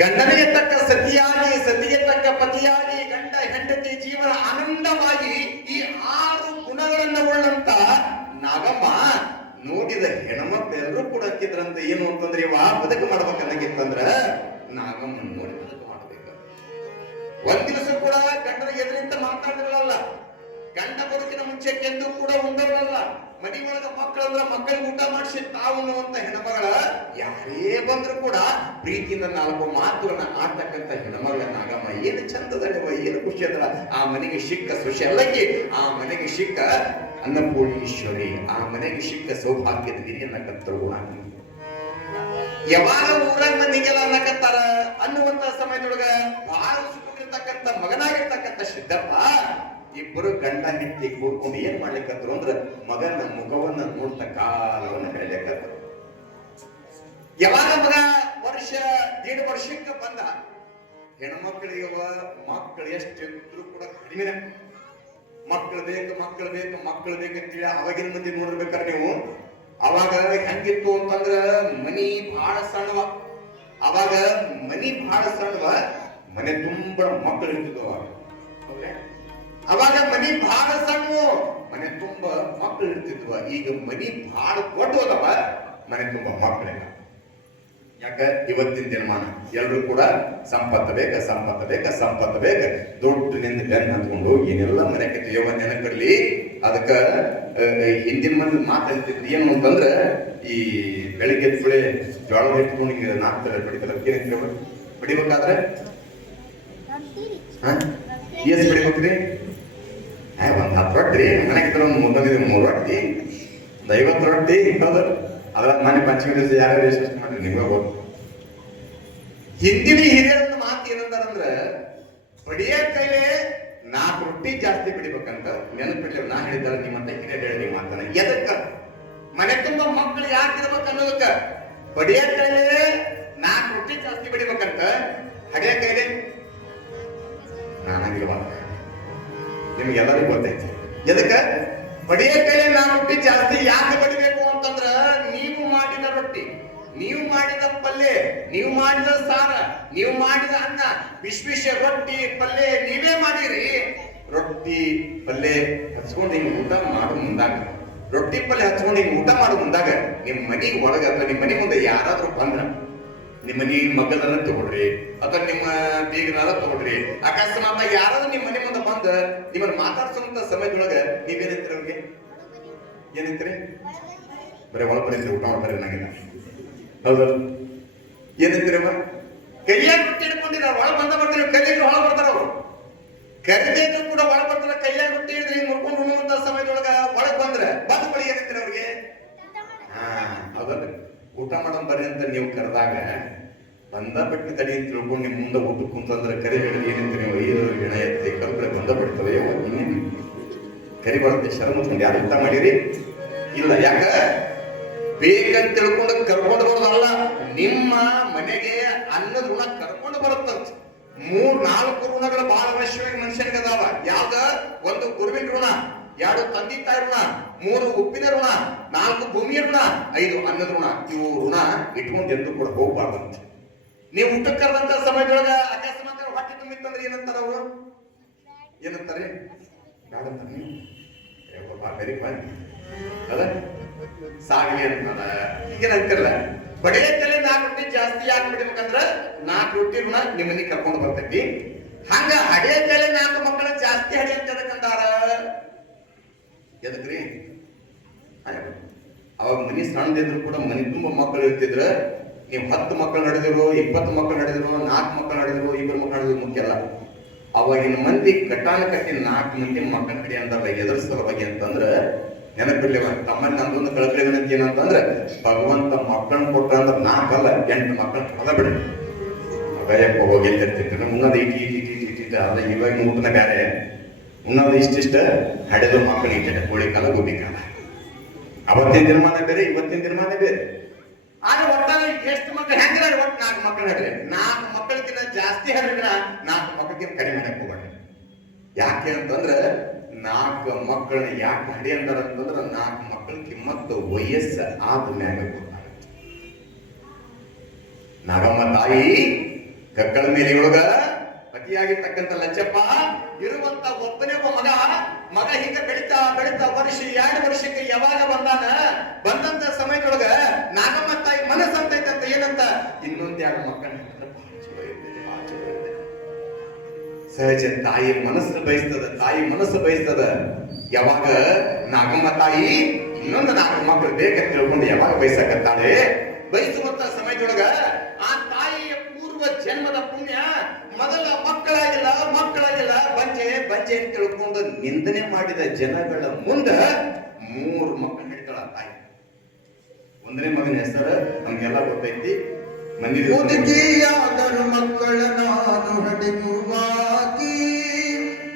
ಗಂಡನಿಗೆ ತಕ್ಕ ಸತಿಯಾಗಿ, ಸತಿಗೆ ತಕ್ಕ ಪತಿಯಾಗಿ, ಗಂಡ ಹೆಂಡತಿ ಜೀವನ ಆನಂದವಾಗಿ ಈ 6 ಗುಣಗಳನ್ನ ಉಳ್ಳಂತ ನಾಗಮ್ಮ ನೋಡಿದ ಹೆಣ್ಮಕ್ಳೆಲ್ಲರೂ ಕೂಡ ಅಂತಿದ್ರಂತ ಏನು ಅಂತಂದ್ರೆ ಇವ ಬದುಕು ಮಾಡ್ಬೇಕನ್ನಾಗಿತ್ತಂದ್ರ ನಾಗಮ್ಮ ನೋಡಿ ಬದುಕು ಮಾಡ್ಬೇಕು. ಒಂದ್ ದಿವಸ ಕೂಡ ಗಂಡನ ಎದುರಿಂದ ಮಾತಾಡಿರಲ್ಲ. ಗಂಡ ಬದುಕಿನ ಮುಂಚೆ ಕೆಂದು ಕೂಡ ಉಂಡವಳಲ್ಲ. ಮನಿ ಒಳಗ ಮಕ್ಕಳಂದ್ರ ಮಕ್ಕಳಿಗೆ ಊಟ ಮಾಡಿಸಿ ತಾವು ಅನ್ನುವಂತ ಹೆಣ್ಮಗಳ ಯಾರೇ ಬಂದ್ರು ಕೂಡ ಪ್ರೀತಿಯಿಂದ 4 ಮಾತುಗಳನ್ನ ಆಡ್ತಕ್ಕಂಥ ಹೆಣ್ಮಗಳ ನಾಗಮ್ಮ. ಏನು ಚಂದದವ, ಏನು ಖುಷಿ ಅದಲ್ಲ. ಆ ಮನೆಗೆ ಸಿಕ್ಕ ಸೊಸೆಲ್ಲಕ್ಕೆ, ಆ ಮನೆಗೆ ಸಿಕ್ಕ ಅನ್ನಪೂರ್ಣೇಶ್ವರಿ, ಆ ಮನೆಗೆ ಸಿಕ್ಕ ಸೌಭಾಗ್ಯದ ಗಿರಿ ಅನ್ನಕತ್ತರು ಗುಣ. ಯಾವಾಗ ಊರಾಗ ಮಂದಿಗೆಲ್ಲ ಅನ್ನಕತ್ತಾರ ಅನ್ನುವಂತ ಸಮಯದೊಳಗ ಬಹಳ ಸುಖಿರ್ತಕ್ಕಂಥ ಮಗನಾಗಿರ್ತಕ್ಕಂಥ ಸಿದ್ದಪ್ಪ ಇಬ್ಬರು ಗಂಡ ಹೆಂಡತಿ ಕೂಡ್ಕೊಂಡು ಏನ್ ಮಾಡ್ಲಿಕ್ಕತ್ರು ಅಂದ್ರ ಮಗನ ಮುಖವನ್ನ ನೋಡ್ತ ಕಾಲವನ್ನ ಕಳಿಲಿಕ್ಕತ್ರು. ಯಾವಾಗ ಮಗ ವರ್ಷ 1.5 ವರ್ಷಕ್ಕೆ ಬಂದ, ಹೆಣ್ಮಕ್ಳಿಗೆ ಮಕ್ಕಳು ಎಷ್ಟು ಇದ್ರು ಕೂಡ ಕಡಿಮೆ. ಮಕ್ಕಳು ಬೇಕು ಮಕ್ಕಳು ಬೇಕು ಮಕ್ಕಳು ಬೇಕಂತೇಳಿ ಅವಾಗಿನ ಮಂದಿ ನೋಡಿರ್ಬೇಕಾದ್ರೆ ನೀವು, ಅವಾಗ ಹೆಂಗಿತ್ತು ಅಂತಂದ್ರ ಮನಿ ಬಹಳ ಸಣ್ಣವ. ಅವಾಗ ಮನಿ ಬಹಳ ಸಣ್ಣವ, ಮನೆ ತುಂಬಾ ಮಕ್ಕಳು ಇರ್ತಿದ್ವು. ಅವಾಗ ಮನಿ ಬಹಳ ಸಣ್ಣ, ಮನೆ ತುಂಬಾ ಮಕ್ಕಳು ಇರ್ತಿದ್ವ. ಈಗ ಮನಿ ಬಹಳ ದೊಡ್ಡ ಹೋದವ, ಮನೆ ತುಂಬಾ ಮಕ್ಕಳಿಲ್ಲ. ಯಾಕ ಇವತ್ತಿನ ದಿನಮಾನ ಎಲ್ರು ಕೂಡ ಸಂಪತ್ತು ಬೇಕ ಸಂಪತ್ತು ಬೇಕ ಸಂಪತ್ತು ಬೇಕ ದುಡ್ಡಿನಿಂದ ಬೆನ್ನ ಹತ್ಕೊಂಡು ಏನೆಲ್ಲ ಮನೆಗೆ ಯವ್ವ ನೆನಪಿರ್ಲಿ. ಅದಕ್ಕ ಹಿಂದಿನ ಮಂದಿ ಮಾತಾಡ್ತಿದ್ರು ಏನು ಅಂತಂದ್ರ ಈ ಬೆಳಿಗ್ಗೆ ಎದ್ದುಗಳೇ ಜೋಳ ಇಟ್ಕೊಂಡು ಹಿಂಗೆ ನಾಲ್ಕು ಬಡಿತಾರೆ ಬಡಿಬೇಕಾದ್ರೆ ಎಸ್ ಬಡಿಬೇಕ್ರಿ? ಒಂದ್ 10 ರೊಟ್ಟಿ ಮನೆಗೆ ಒಂದು 3 ರೊಟ್ಟಿ, ಒಂದು 50 ರೊಟ್ಟಿ ಹೌದು. ಅದ್ರ ಮನೆ ಪಂಚಮಿ ದಿವಸ ಯಾರ್ಯಾರು ಎಷ್ಟು ಮಾಡ್ರಿ ನಿಮ್ಗೆ ಗೊತ್ತು. ಹಿಂದಿನ ಹಿರಿಯರ ಮಾತು ಏನಂತಾರಂದ್ರ ಬಡಿಯ ಕೈಲೇ 4 ರೊಟ್ಟಿ ಜಾಸ್ತಿ ಬಿಡಿಬೇಕಂತ ನೆನಪಿಡ್ಲಿ. ನಾ ಹೇಳಿದಾರೆ ನಿಮ್ಮಂತ ಹಿರಿಯರು ಹೇಳಿ ಮಾತಾನ ಎದಕ್ಕ ಮನೆ ತುಂಬ ಮಕ್ಕಳು ಯಾಕಿರ್ಬೇಕು ಅನ್ನೋದಕ್ಕ. ಬಡಿಯ ಕೈಲೇ 4 ರೊಟ್ಟಿ ಜಾಸ್ತಿ ಬಿಡಿಬೇಕಂತ, ಹಡಿಯ ಕೈಲೇ ನಾನಾಗಿಲ್ವಾ ನಿಮ್ಗೆಲ್ಲರಿಗೂ ಗೊತ್ತೈತಿ. ಎದಕ್ಕ ಬಡಿಯ ಕೈಲೇ 4 ರೊಟ್ಟಿ ಜಾಸ್ತಿ ಯಾಕೆ ಬಡಿಬೇಕು ಅಂತಂದ್ರ ನೀವು ಮಾಡಿದ ರೊಟ್ಟಿ, ನೀವು ಮಾಡಿದ ಪಲ್ಯ, ನೀವು ಮಾಡಿದ ಸಾರ, ನೀವು ಮಾಡಿದ ಅನ್ನ, ವಿಶ್ವಿಷ ರೊಟ್ಟಿ ಪಲ್ಯ ನೀವೇ ಮಾಡಿರಿ. ರೊಟ್ಟಿ ಪಲ್ಯ ಹಚ್ಕೊಂಡು ಹಿಂಗ್ ಊಟ ಮಾಡು ಮುಂದಾಗ, ರೊಟ್ಟಿ ಪಲ್ಯ ಹಚ್ಕೊಂಡು ಹಿಂಗ್ ಊಟ ಮಾಡು ಮುಂದಾಗ ನಿಮ್ ಮನಿ ಒಳಗ ಅಥವಾ ನಿಮ್ ಮನಿ ಮುಂದೆ ಯಾರಾದ್ರೂ ಬಂದ್ರ ನಿಮ್ಮ ಮನಿ ಮಗದನ್ನ ತಗೊಳ್ರಿ ಅಥವಾ ನಿಮ್ಮ ಬೀಗನಾರ ತಗೊಳ್ರಿ. ಅಕಸ್ಮಾತ್ ಯಾರಾದ್ರೂ ನಿಮ್ ಮನೆ ಮುಂದೆ ಬಂದ ನಿಮ್ಮನ್ನ ಮಾತಾಡ್ಸೋಂತ ಸಮಯದೊಳಗ ನೀವೇನಂತೀರಿ ಅವ್ರಿಗೆ? ಏನಂತೀರಿ? ಬರೀ ಒಳ ಬರೀರಿ ಊಟ ಮಾಡ್ಬಾರಿ ನಂಗಿಲ್ಲ ಹೌದಲ್ಲ? ಏನಂತೀರಮ್ಮ? ಕೈಯಾಗ ರೊಟ್ಟಿ ಹಿಡ್ಕೊಂಡಿರ ಒಳ ಬಂದ ಬರ್ತಾರೆ, ಕೈಯಾಗ ಒಳ ಬರ್ತಾರ ಅವರು. ಕರಿಬೇಕು ಕೂಡ ಒಳ ಬರ್ತಾರ, ಕೈಯಾಗ ರೊಟ್ಟಿ ಹಿಡಿದ್ರೆ ಹಿಂಗ್ ಮುರ್ಕೊಂಡು ಉಣ್ಣುವಂತ ಸಮಯದೊಳಗ ಒಳಗ್ ಬಂದ್ರೆ ಬಂದ ಬಳಿ ಏನಂತೀರ ಅವ್ರಿಗೆ? ಹೌದಲ್ಲ? ಊಟ ಮಾಡೋನ್ ಬರ್ರಿ ಅಂತ ನೀವು ಕರೆದಾಗ ಬಂದ ಬಿಟ್ಟು ತಡಿ ಅಂತ ತಿಳ್ಕೊಂಡು ನಿಮ್ ಮುಂದೆ ಊಟ ಕುಂತಂದ್ರೆ ಕರಿ ಹಿಡಿದು ಏನಂತೀರಿ ನೀವು? ಐದು ಹೆಣ ಎತ್ತಿ ಕಲ್ಪನೆ ಬಂದ ಬಿಡ್ತವೆ. ಇನ್ನೇನು ಕರಿ ಬರುತ್ತೆ ಶರಮ್ ಮುಚ್ಕೊಂಡು ಯಾರು ಊಟ ಮಾಡಿರಿ? ಇಲ್ಲ. ಯಾಕ ಬೇಕಂತ ತಿಳ್ಕೊಂಡು ಕರ್ಕೊಂಡು ಬರೋದಲ್ಲ, ನಿಮ್ಮ ಮನೆಗೆ ಅನ್ನದ ಋಣ ಕರ್ಕೊಂಡು ಬರುತ್ತಂತ. 3-4 ಋಣಗಳು ಬಹಳ ಅವಶ್ಯವಾಗಿ ಮನುಷ್ಯನಿಗೆ ಅದಾವ. ಯಾವ್ದ? 1 ಗುರುವಿನ ಋಣ, 2 ತಂದೆ ತಾಯಿ ಋಣ, 3 ಉಪ್ಪಿನ ಋಣ, 4 ಭೂಮಿಯ ಋಣ, 5 ಅನ್ನದ ಋಣ. ಇವು ಋಣ ಇಟ್ಕೊಂಡು ಎಂದು ಕೂಡ ಹೋಗ್ಬಾರ್ದಂತ. ನೀವು ಊಟಕ್ಕೆ ಕರೆದಂತ ಸಮಯದೊಳಗ ಅಕಸ್ಮಾತ್ ಹೊಟ್ಟೆ ತುಂಬಿತ್ತಂದ್ರೆ ಏನಂತಾರ ಅವರು? ಏನಂತಾರೆ? ಬ್ಯಾಡಂತಾರ ವೆರಿ ಫೈನ್ ಅಲ್ಲ ಸಾಗಲಿ ಅಂತಾರ. ಈಗೇನಂತಿರಲ್ಲ ಬಡಿಯ ತಲೆ 4 ರೊಟ್ಟಿ ಜಾಸ್ತಿ ಯಾಕೆ ಬಿಡ್ಬೇಕಂದ್ರ 4 ರೊಟ್ಟಿ ಋಣ ನಿಮ್ಮನಿ ಕರ್ಕೊಂಡು ಬರ್ತೈತಿ. ಹಂಗ ಹಡಿಯ ತಲೆ 4 ಮಕ್ಕಳ ಜಾಸ್ತಿ ಹಡಿ ಅಂತ ಎದಕ್ಕಂತಾರ? ಎದಕ್ರಿ? ಅವಾಗ ಮನಿ ಸಣ್ಣದಿದ್ರು ಕೂಡ ಮನಿ ತುಂಬಾ ಮಕ್ಕಳು ಇರ್ತಿದ್ರ. ನೀವು 10 ಮಕ್ಕಳು ನಡೆದಿರು, 20 ಮಕ್ಕಳು ನಡೆದಿರು, 4 ಮಕ್ಕಳು ನಡೆದಿರು, 2 ಮಕ್ಕಳು ನಡೆದಿರು ಮುಖ್ಯ ಅಲ್ಲ. ಅವಾಗಿನ ಮಂದಿ ಕಟ್ಟಾನ ಕಟ್ಟಿ 4 ಮಂದಿ ಮಕ್ಕಳ ಕಡೆ ಅಂದಾರ ಎದುರ ಸಲುವಾಗಿ ಅಂತಂದ್ರ ನೆನಪಿರ್ಲಿವ. ತಮ್ಮಲ್ಲಿ ನಂದೊಂದು ಕಳಕಳಿ ವಿನಂತಿ ಏನಂತಂದ್ರ ಭಗವಂತ ಮಕ್ಕಳನ್ನ ಕೊಟ್ಟ ಅಂದ್ರೆ 4 ಅಲ್ಲ 8 ಮಕ್ಕಳು ಹೊಲ ಬಿಡ ಅಗಯಪ್ಪ ಹೋಗಿ ಎಲ್ಲಿರ್ತಿದ್ರು. ಉನ್ನದ ಇಟ್ ಅದ ಇವಾಗ ಊಟನ ಬ್ಯಾರೆ, ಉನ್ನದ ಇಷ್ಟಿಷ್ಟ ಹಡೆದು ಮಕ್ಕಳು ಇಟ್ಟಿದೆ. ಕೋಳಿ ಕಾಲ ಗುಬ್ಬಿ ಕಾಲ. ಅವತ್ತಿನ ದಿನಮಾನ ಬೇರೆ, ಇವತ್ತಿನ ದಿನಮಾನ ಬೇರೆ. ಆದ್ರೆ ಒಟ್ಟಾರೆ ಎಷ್ಟು ಮಕ್ಕಳು ಹೆಂಗಿಲ್ಲ? ಒಟ್ಟು 4 ಮಕ್ಕಳು ಹಡ್ರಿ. 4 ಮಕ್ಕಳಿಗಿಂತ ಜಾಸ್ತಿ ಹರಿದ್ರ 4 ಮಕ್ಕಳಿಗಿಂತ ಕಡಿಮೆ ಮಾಡಕ್ ಹೋಗ್ಬೇಡ. ಯಾಕೆ ಅಂತಂದ್ರ 4 ಮಕ್ಕಳನ್ನ ಯಾಕೆ ಹಡಿ ಅಂತಾರ ಅಂತಂದ್ರ 4 ಮಕ್ಕಳ ಕಿಮ್ಮತ್ತು ವಯಸ್ಸ ಆದ್ಮ್ಯಾಗ ಗೊತ್ತಾಗುತ್ತೆ. ನಾಗಮ್ಮ ತಾಯಿ ಕಕ್ಕಳ ಮೇಲೆ ಒಳಗ ಪತಿಯಾಗಿರ್ತಕ್ಕಂಥ ಲಚ್ಚಪ್ಪ ಇರುವಂತ ಒಬ್ಬನೇ ಒಬ್ಬ ಮಗ ಹಿಂಗ ಬೆಳಿತಾ ಬೆಳಿತಾ ವರ್ಷ 2 ವರ್ಷಕ್ಕೆ ಯಾವಾಗ ಬಂದಂತ ಸಮಯದೊಳಗ ನಾಗಮ್ಮ ತಾಯಿ ಮನಸ್ಸು ಅಂತೈತಂತ ಏನಂತ ಇನ್ನೊಂದ್ 2 ಮಕ್ಕಳನ್ನ ಸಹಜ ತಾಯಿ ಮನಸ್ಸು ಬಯಸ್ತದ, ತಾಯಿ ಮನಸ್ಸು ಬಯಸ್ತದ. ಯಾವಾಗ ನಾಗಮ್ಮ ತಾಯಿ ಇನ್ನೊಂದು 4 ಮಕ್ಕಳು ಬೇಕಂತ ತಿಳ್ಕೊಂಡು ಯಾವಾಗ ಬಯಸಕತ್ತಾಳೆ, ಬಯಸುವಂತ ಸಮಯದೊಳಗ ಆ ತಾಯಿಯ ಪೂರ್ವ ಜನ್ಮದ ಪುಣ್ಯ ಮೊದಲ ಮಕ್ಕಳಾಗಿಲ್ಲ ಬಂಜೆ ಅಂತ ತಿಳ್ಕೊಂಡು ನಿಂದನೆ ಮಾಡಿದ ಜನಗಳ ಮುಂದ 3 ಮಕ್ಕಳು ಹಿಡಿತಾಳ ತಾಯಿ. 1ನೇ ಮಗನ ಹೆಸರು ನಮ್ಗೆಲ್ಲ ಗೊತ್ತೈತಿ. ಮುದುಕಿಯಾದರು ಮಕ್ಕಳ ನಾನು ಹಡಿಗುವಾಗಿ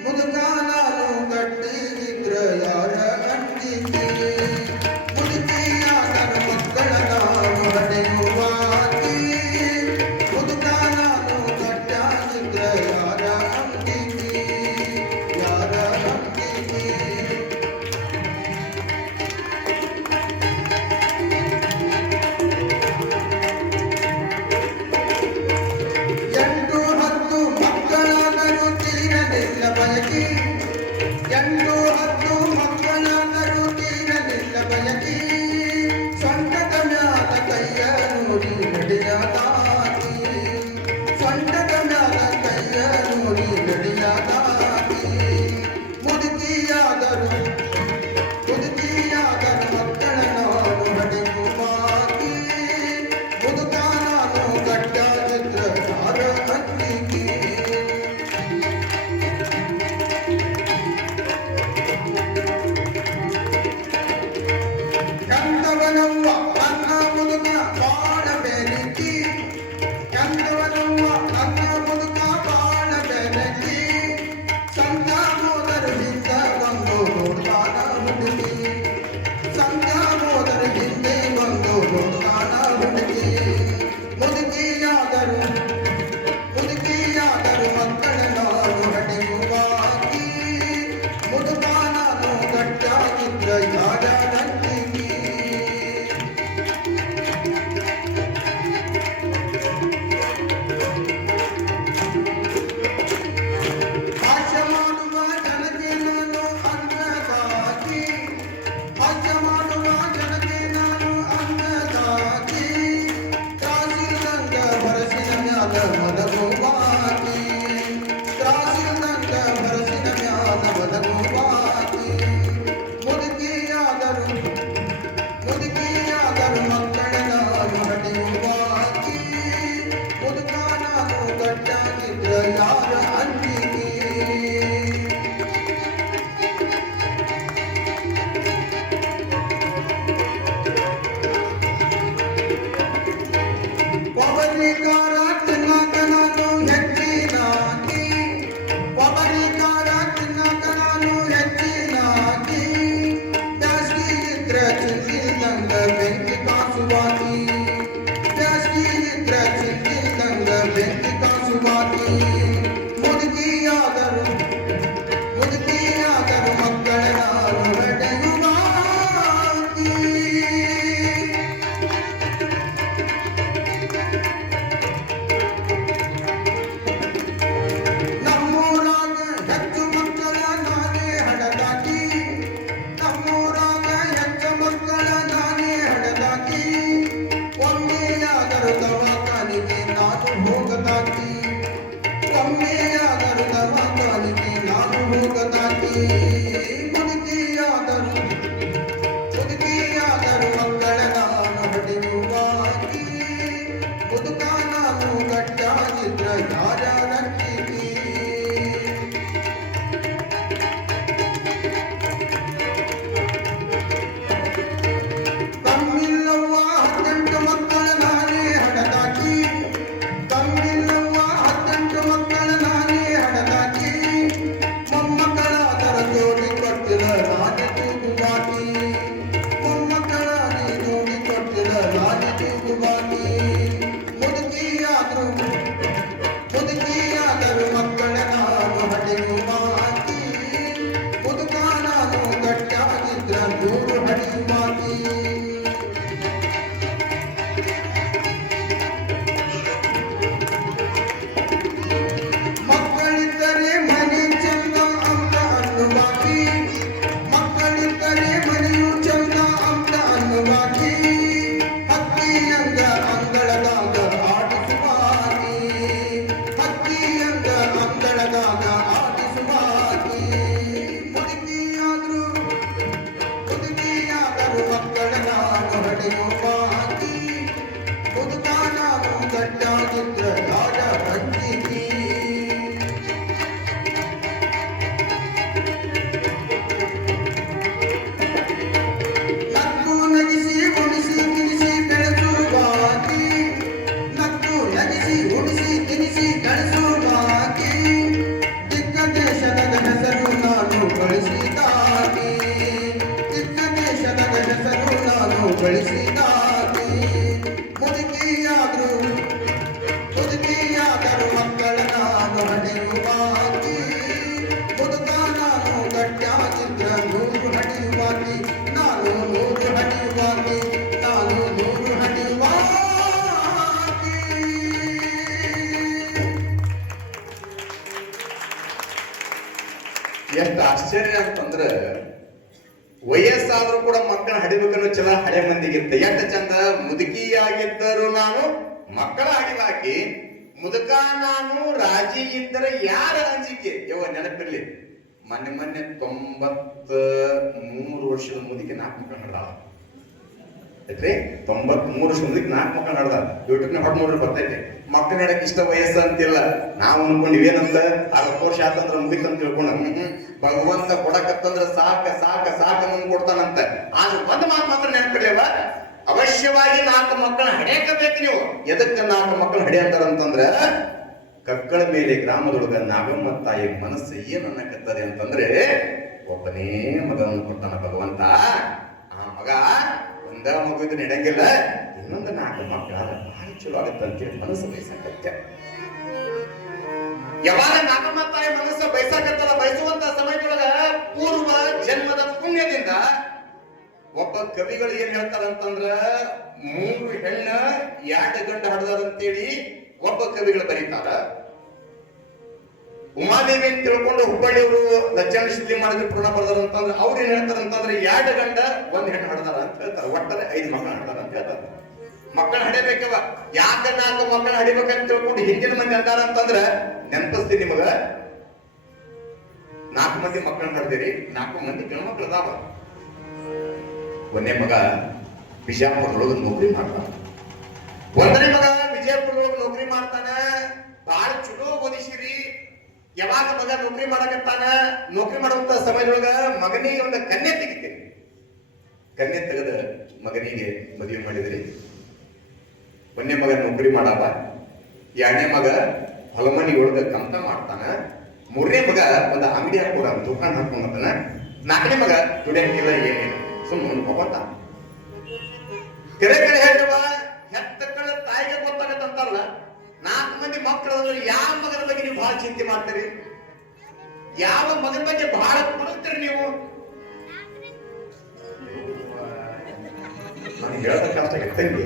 ಮುದುಕ ನಾನು ಕಟ್ಟಿದ್ರ ಯಾರ ಅಂಜಿಕೆ. ಮುದುಕಿಯಾದರು ಮಕ್ಕಳ ನಾನು ಹಡಿಗುವಾಗಿ ಮುದುಕ ನಾನು ಕಟ್ಟಿದ್ರ ಯಾರ ಅಂಜಿಕೆ, ಯಾರ ಅಂಜಿಕೆ. ಎಂಟು 10 ಮಕ್ಕಳ ಒಬ್ಬರಿಕಾರ ತಿನ್ನಕ ನಾನು ಹೆಚ್ಚಿನಾಗಿ ಒಬ್ಬರಿಕಾರ ತಿನ್ನಕ ನಾನು ಹೆಚ್ಚಿನಾಗಿ ಬ್ಯಾಸ್ಗಿ ಇದ್ರ ಚಿಂತಿಲ್ದಂಗ ಬೆಂಕಿ ಕಾಸುವಾತಿ ಬ್ಯಾಸ್ಗಿ ಇದ್ರ ಚಿಂತಿಲ್ದಂಗ ಬೆಂಕಿ ಕಾಸುವಾತಿ ಮುದುಕಿಯಾದರು ಮಕ್ಕಳ ನಾನು ಹಡೆಯುವಾತಿ ನಮ್ಮೂರಾಗ ಹೆಚ್ಚು ಮಕ್ಕಳ ನಾನೇ ಹಡದಾಕಿ ನಮ್ಮೂರಾಗ ಹೆಚ್ಚು ಮಕ್ಕಳ ನಾನೇ ಹಡದಾಕಿ ಒಮ್ಮೆಯಾದರೂ ದವಾಖಾನಿಗೆ ನಾನು ಹೋಗದಾಕಿ ಒಮ್ಮೆಯಾದರೂ ದವಾಖಾನಿಗೆ ನಾನು ಹೋಗದಾಕಿ ಮುದುಕಿಯಾದರು ಮಕ್ಕಳ ನಾನು ಹಡೆಯುವಾಕಿ ಮುದುಕ ನಾನು ಗಟ್ಟಾಗಿದ್ರ ಯಾರ ನಂಬಿಕೆ ತಮ್ಮಿಲ್ಲವ್ವ 18 ಮಕ್ಕಳ ನಾನೇ ಹಡದಾಕಿ ತಮ್ಮಿಲ್ಲವ್ವ 18 ಮಕ್ಕಳ ನಾನೇ ಹಡದಾಕಿ ಮೊಮ್ಮಕ್ಕಳಾದರ ಜೋಡಿ ಕೊಟ್ಟಿಲ್ಲ ನಾನೇ ತೂಗುವಾಕಿ ಮೊಮ್ಮಕ್ಕಳಾಗಿ ಜೋಡಿ ಕೊಟ್ಟಿಲ್ಲ ನಾನೇ ತೂಗುವಾಕಿ ಮುದುಕಿಯಾದರು ಮಕ್ಕಳ ನಾನು ಹಡೆಯುವಾಕಿ ಮುದುಕ ನಾನು ಗಟ್ಟಾಗಿದ್ರ ದೂರು ಹಡೆಯುವಾಕಿ ಮಕ್ಕಳಿದ್ದರೆ ಮನೆ ಚಂದ ಅಂತ ಅನ್ನುವಾಕಿ ಮಕ್ಕಳಿದ್ದರೆ ಮನೆಯು ಚಂದ ಅಂತ ಅನ್ನುವಾಕಿ ಹಕ್ಕಿಯಂಗ ಅಂಗಳದಾಗ ಆಡಿಸುವಾಕಿ ಹಕ್ಕಿಯಂಗ ಅಂಗಳದಾಗ ಆಡಿಸುವಾಕಿ ಮುದುಕಿಯಾದರು ಮಕ್ಕಳ ನಾನು ಹಡೆಯುವಾಕಿ ಮುದುಕ ನಾನು ಗಟ್ಟಾಗಿದ್ರ ಯಾರ ಹಂಚಿಕಿ ನಕ್ಕು ನಗಿಸಿ ಉಣಿಸಿ ತಿನಿಸಿ ಬೆಳೆಸುವಾಕಿ ನಕ್ಕು ನಗಿಸಿ ಉಣಿಸಿ ತಿನಿಸಿ ಬೆಳೆಸುವಾಕಿ ದಿಕ್ಕ ದೇಶದ ಹೆಸರು ನಾನು ಗಳಿಸಿದಾಗಿ ದಿಕ್ಕ ದೇಶದ ಹೆಸರು ನಾನು ಗಳಿಸಿದಾಗಿ ಮುದುಕಿಯಾದರು ಮಕ್ಕಳ ನಾನು ಹಡೆಯುವಾಕಿ ಮುದುಕ ನಾನು ಗಟ್ಟಾಗಿದ್ರ ನೂರು ಹಡೆಯುವಾಕಿ ನಾನು ನೂರು ಹಡೆಯುವಾಕಿ ನಾನು ನೂರು ಹಡೆಯುವಾಕಿ ಎಷ್ಟು ಆಶ್ಚರ್ಯ ಅಂತಂದ್ರ ವಯಸ್ಸಾದ್ರೂ ಕೂಡ ಮಕ್ಕಳ ಹಡಿಬೇಕನ್ನೋ ಛಲ ಹಳೆ ಮಂದಿಗಿಂತ ಎಷ್ಟು ಚಂದ. ಮುದುಕಿಯಾಗಿದ್ದರು ನಾನು ಮಕ್ಕಳ ಹಡಿವಾಕಿ ಮುದುಕ ನಾನು ರಾಜಿ ಇದ್ದರೆ ಯಾರ ಅಂಜಿಕೆ ಯವ ನೆನಪಿರ್ಲಿ. ಮೊನ್ನೆ 93 ವರ್ಷದ ಮುದುಕಿ 4 ಮಕ್ಕಳು ಹಡ್ದಾಳ. ಯಾಕ್ರಿ 93 ವರ್ಷದ ಮುದುಕಿ 4 ಮಕ್ಕಳು ಹಡ್ದಾಳ. ಯೂಟ್ಯೂಬ್ನ ಹೊಡ್ ನೋಡ್ರಿ ಬರ್ತೈತೆ. ಮಕ್ಕಳ ನಡಕ್ ಇಷ್ಟ ವಯಸ್ಸು ಅಂತಿಲ್ಲ. ನಾವು ಅನ್ಕೊಂಡಿವಿ ಏನಂತ 60 ವರ್ಷ ಆತಂದ್ರ ಮುಗಿತಂತ ತಿಳ್ಕೊಂಡ. ಭಗವಂತ ಕೊಡಕತ್ತಂದ್ರ ಸಾಕ ಸಾಕ ಸಾಕ ನಮ್ಗೆ ಕೊಡ್ತಾನಂತ. ಆದ್ರೆ ಒಂದ್ ಮಾತು ಮಾತ್ರ ನೆನಪಿರ್ಲಿವ, ಅವಶ್ಯವಾಗಿ 4 ಮಕ್ಕಳ ಹಡೆಯಬೇಕು ನೀವು. ಎದಕ್ಕೆ 4 ಮಕ್ಕಳು ಹಡೆಯಂತಾರಂತಂದ್ರ ಕಕ್ಕಳ ಮೇಲೆ ಗ್ರಾಮದೊಳಗ ನಾಗಮ್ಮ ತಾಯಿ ಮನಸ್ಸು ಏನ್ ಅನ್ನಕತ್ತದೆ ಅಂತಂದ್ರೆ ಒಬ್ಬನೇ ಮಗನ ಕೊಡ್ತಾನ ಭಗವಂತ. ಆ ಮಗ ಒಂದ ಮಗುವಿನ ನಡೆಯಂಗಿಲ್ಲ, ಇನ್ನೊಂದು 4 ಮಕ್ಕಳ ಬಹಳ ಚಲೋ ಆಗತ್ತಂತೇಳಿ ಮನಸ್ಸು ಬಯಸಾಕತ್ಯ. ಯಾವಾಗ ನಾಗಮ್ಮ ತಾಯಿ ಮನಸ್ಸು ಬಯಸಾಕತ್ತಲ್ಲ, ಬಯಸುವಂತ ಸಮಯದೊಳಗ ಪೂರ್ವ ಜನ್ಮದ ಪುಣ್ಯದಿಂದ ಒಬ್ಬ ಕವಿಗಳು ಏನ್ ಹೇಳ್ತಾರಂತಂದ್ರ 3 ಹೆಣ್ಣ 2 ಗಂಡ ಹಡದಾರಂತೇಳಿ ಒಬ್ಬ ಕವಿಗಳು ಬರೀತಾರ. ಉಮಾದೇವಿ ಅಂತ ತಿಳ್ಕೊಂಡು ಹುಬ್ಬಳ್ಳಿಯವರು ಲಕ್ಷಣ ಸ್ಥಿತಿ ಮಾಡಿದ್ರೆ ಪೂರ್ಣ ಬರ್ದಾರ ಅಂತಂದ್ರೆ ಅವ್ರು ಏನ್ ಹೇಳ್ತಾರಂತಂದ್ರೆ 2 ಗಂಡ 1 ಹೆಣ್ಣು ಹಡದಾರ ಅಂತ ಹೇಳ್ತಾರೆ. ಒಟ್ಟಾರೆ 5 ಮಕ್ಕಳು ಹಡದಾರ ಅಂತ ಹೇಳ್ತಾರೆ. ಮಕ್ಕಳು ಹಡಿಬೇಕವ. ಯಾಕ 4 ಮಕ್ಕಳು ಹಡಿಬೇಕಂತ ತಿಳ್ಕೊಂಡು ಹಿಂದಿನ ಮಂದಿ ಅಂತಾರ ಅಂತಂದ್ರ ನೆನಪಿಸ್ತೀನಿ ನಿಮಗ, 4 ಮಂದಿ ಮಕ್ಕಳನ್ನ ಹಡ್ದಿರಿ, 4 ಮಂದಿ ಗಂಡು ಮಕ್ಕಳು ಅದಾವ. 1ನೇ ಮಗ ಬಿಜಾಪುರದೊಳಗೆ ನೌಕರಿ ಮಾಡ್ತಾನ. 1ನೇ ಮಗ ವಿಜಯಪುರದೊಳಗೆ ನೌಕರಿ ಮಾಡ್ತಾನ. ಬಹಳ ಚಲೋ ಓದಿಸಿರಿ. ಯಾವಾಗ ಮಗ ನೌಕರಿ ಮಾಡಕತ್ತಾನ, ನೌಕರಿ ಮಾಡುವಂತ ಸಮಯದೊಳಗ ಮಗನಿಗೆ ಒಂದು ಕನ್ಯೆ ತೆಗಿತೀರಿ. ಕನ್ಯೆ ತೆಗೆದ ಮಗನಿಗೆ ಮದುವೆ ಮಾಡಿದ್ರಿ. 1ನೇ ಮಗ ನೌಕರಿ ಮಾಡಾವ. ಎರಡನೇ ಮಗ ಹೊಲಮನಿ ಒಳಗ ಕಂತ ಮಾಡ್ತಾನ. ಮೂರನೇ ಮಗ ಒಂದು ಅಂಗಡಿ ಹಾಕೋರ ದುಕಾನ್ ಹಾಕೊಂಡತಾನ. ನಾಲ್ಕನೇ ಮಗ ದುಡಿಯಂಗಿಲ್ಲ ಏನಿಲ್ಲ, ಸುಮ್ಮನೆ ಹೋಗ್ತಾನ. ಕೆರೆ ಕಡೆ ಹೇಳ್ತವ ಹೆತ್ತ ಕಳ ತಾಯಿಗೆ ಗೊತ್ತಾಗತ್ತಂತಲ್ಲ. 4 ಮಂದಿ ಮಕ್ಕಳು ಅಂದ್ರೆ ಯಾವ ಮಗನ ಬಗ್ಗೆ ನೀವು ಬಹಳ ಚಿಂತೆ ಮಾಡ್ತೀರಿ? ಯಾವ ಮಗನ ಬಗ್ಗೆ ಬಹಳ ಕೊಡುತ್ತೀರಿ ನೀವು? ನಾನು ಹೇಳೋದ ಕಷ್ಟ ತಂಗಿ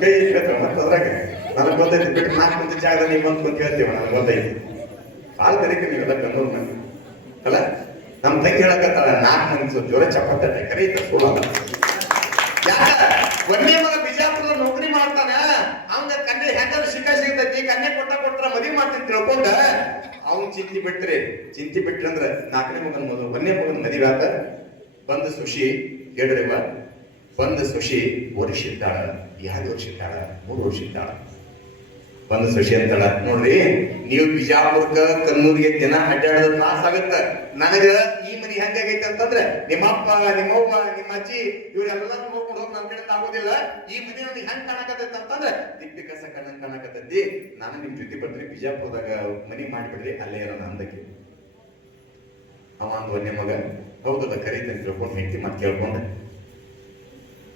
ಕೈ ಹೇಳ್ತೇವೆ ಮತ್ತೆ ಅದ್ರಾಗ ನನಗೆ ಗೊತ್ತೈತಿ ಬಿಟ್ಟು 4 ಮಂದಿ ಜಾಗದ ನೀವು ಬಂದು ಕುಂತ ಹೇಳ್ತೀವ. ನನಗೆ ಗೊತ್ತೈತಿ ಭಾಳ ತರೀಕೆ ನೀವೆಲ್ಲ ಕನ್ನೋರು ನನಗೆ ಅಲ್ಲ. ನಮ್ಮ ತಂಗಿ ಹೇಳಕತ್ತಾಳ 4 ಮಂದಿ ಜೋರ ಚಪ್ಪತ್ತೆ ಕರೀತ ಸೋಲ. ಯಾಕ ಒಂದೇ ಮಗ ಬಿಜಾಪುರದ ನೌಕರಿ ಮಾಡ್ತಾನ, ಅವಂಗ ಕನ್ಯೆ ಹೆಂಗಾದ್ರು ಸಿಗ್ತೈತಿ, ಕನ್ಯೆ ಕೊಟ್ರ ಮದುವೆ ಮಾಡ್ತೀನಿ ತಿಳ್ಕೊಂಡ ಅವ್ನ್ ಚಿಂತಿ ಬಿಟ್ರಿ ಅಂದ್ರ 4ನೇ ಮಗನ ಮೊದಲು 1ನೇ ಮಗನ ಮದುವೆ ಆತ. ಬಂದ ಸುಶಿ ಹೇಳ್ರಿವ, ಬಂದ ಸುಶಿ ವರ್ಷ ಇದ್ದಾಳ, 2 ವರ್ಷ ಇದ್ದಾಳ, 3 ವರ್ಷ ಇದ್ದಾಳ. ಬಂದ ಸುಶಿ ಅಂತಾಳ, ನೋಡ್ರಿ ನೀವು ಬಿಜಾಪುರಕ್ಕ ಕನ್ನೂರಿಗೆ ದಿನ ಅಡ್ಡಾಡೋದು ತ್ರಾಸ ಆಗತ್ತ. ನನಗ ಈ ಮನಿ ಹೆಂಗಾಗೈತೆ ಅಂತಂದ್ರೆ ನಿಮ್ಮಪ್ಪ ನಿಮ್ಮವ್ವ ನಿಮ್ಮ ಅಜ್ಜಿ ಇವ್ರೆಲ್ಲ ನೋಡ್ಕೊಂಡು ಹೋಗಿ ನನ್ನ ಕಡೆ ಆಗೋದಿಲ್ಲ. ಈ ಮನಿ ನನಗೆ ಹೆಂಗ್ ಕಾಣಕತ್ತೈತೆ ಅಂತಂದ್ರೆ ತಿಪ್ಪಿ ಕಸ ಕಣ್ಣಂಗ್ ಕಾಣಕತ್ತೈತಿ. ನಾನು ನಿಮ್ ಜೊತೆ ಬರ್ತೀನಿ, ಬಿಜಾಪುರದಾಗ ಮನಿ ಮಾಡಿಬಿಡ್ರಿ, ಅಲ್ಲೇ ಇರೋಣ ಅಂದಕ್ಕೆ. ಅವ ಅಂದ 1ನೇ ಮಗ ಹೌದದ ಕರೀತಂತ ತಿಳ್ಕೊಂಡು ಹೆಂಡತಿ ಮತ್ತೆ ಕೇಳ್ಕೊಂಡ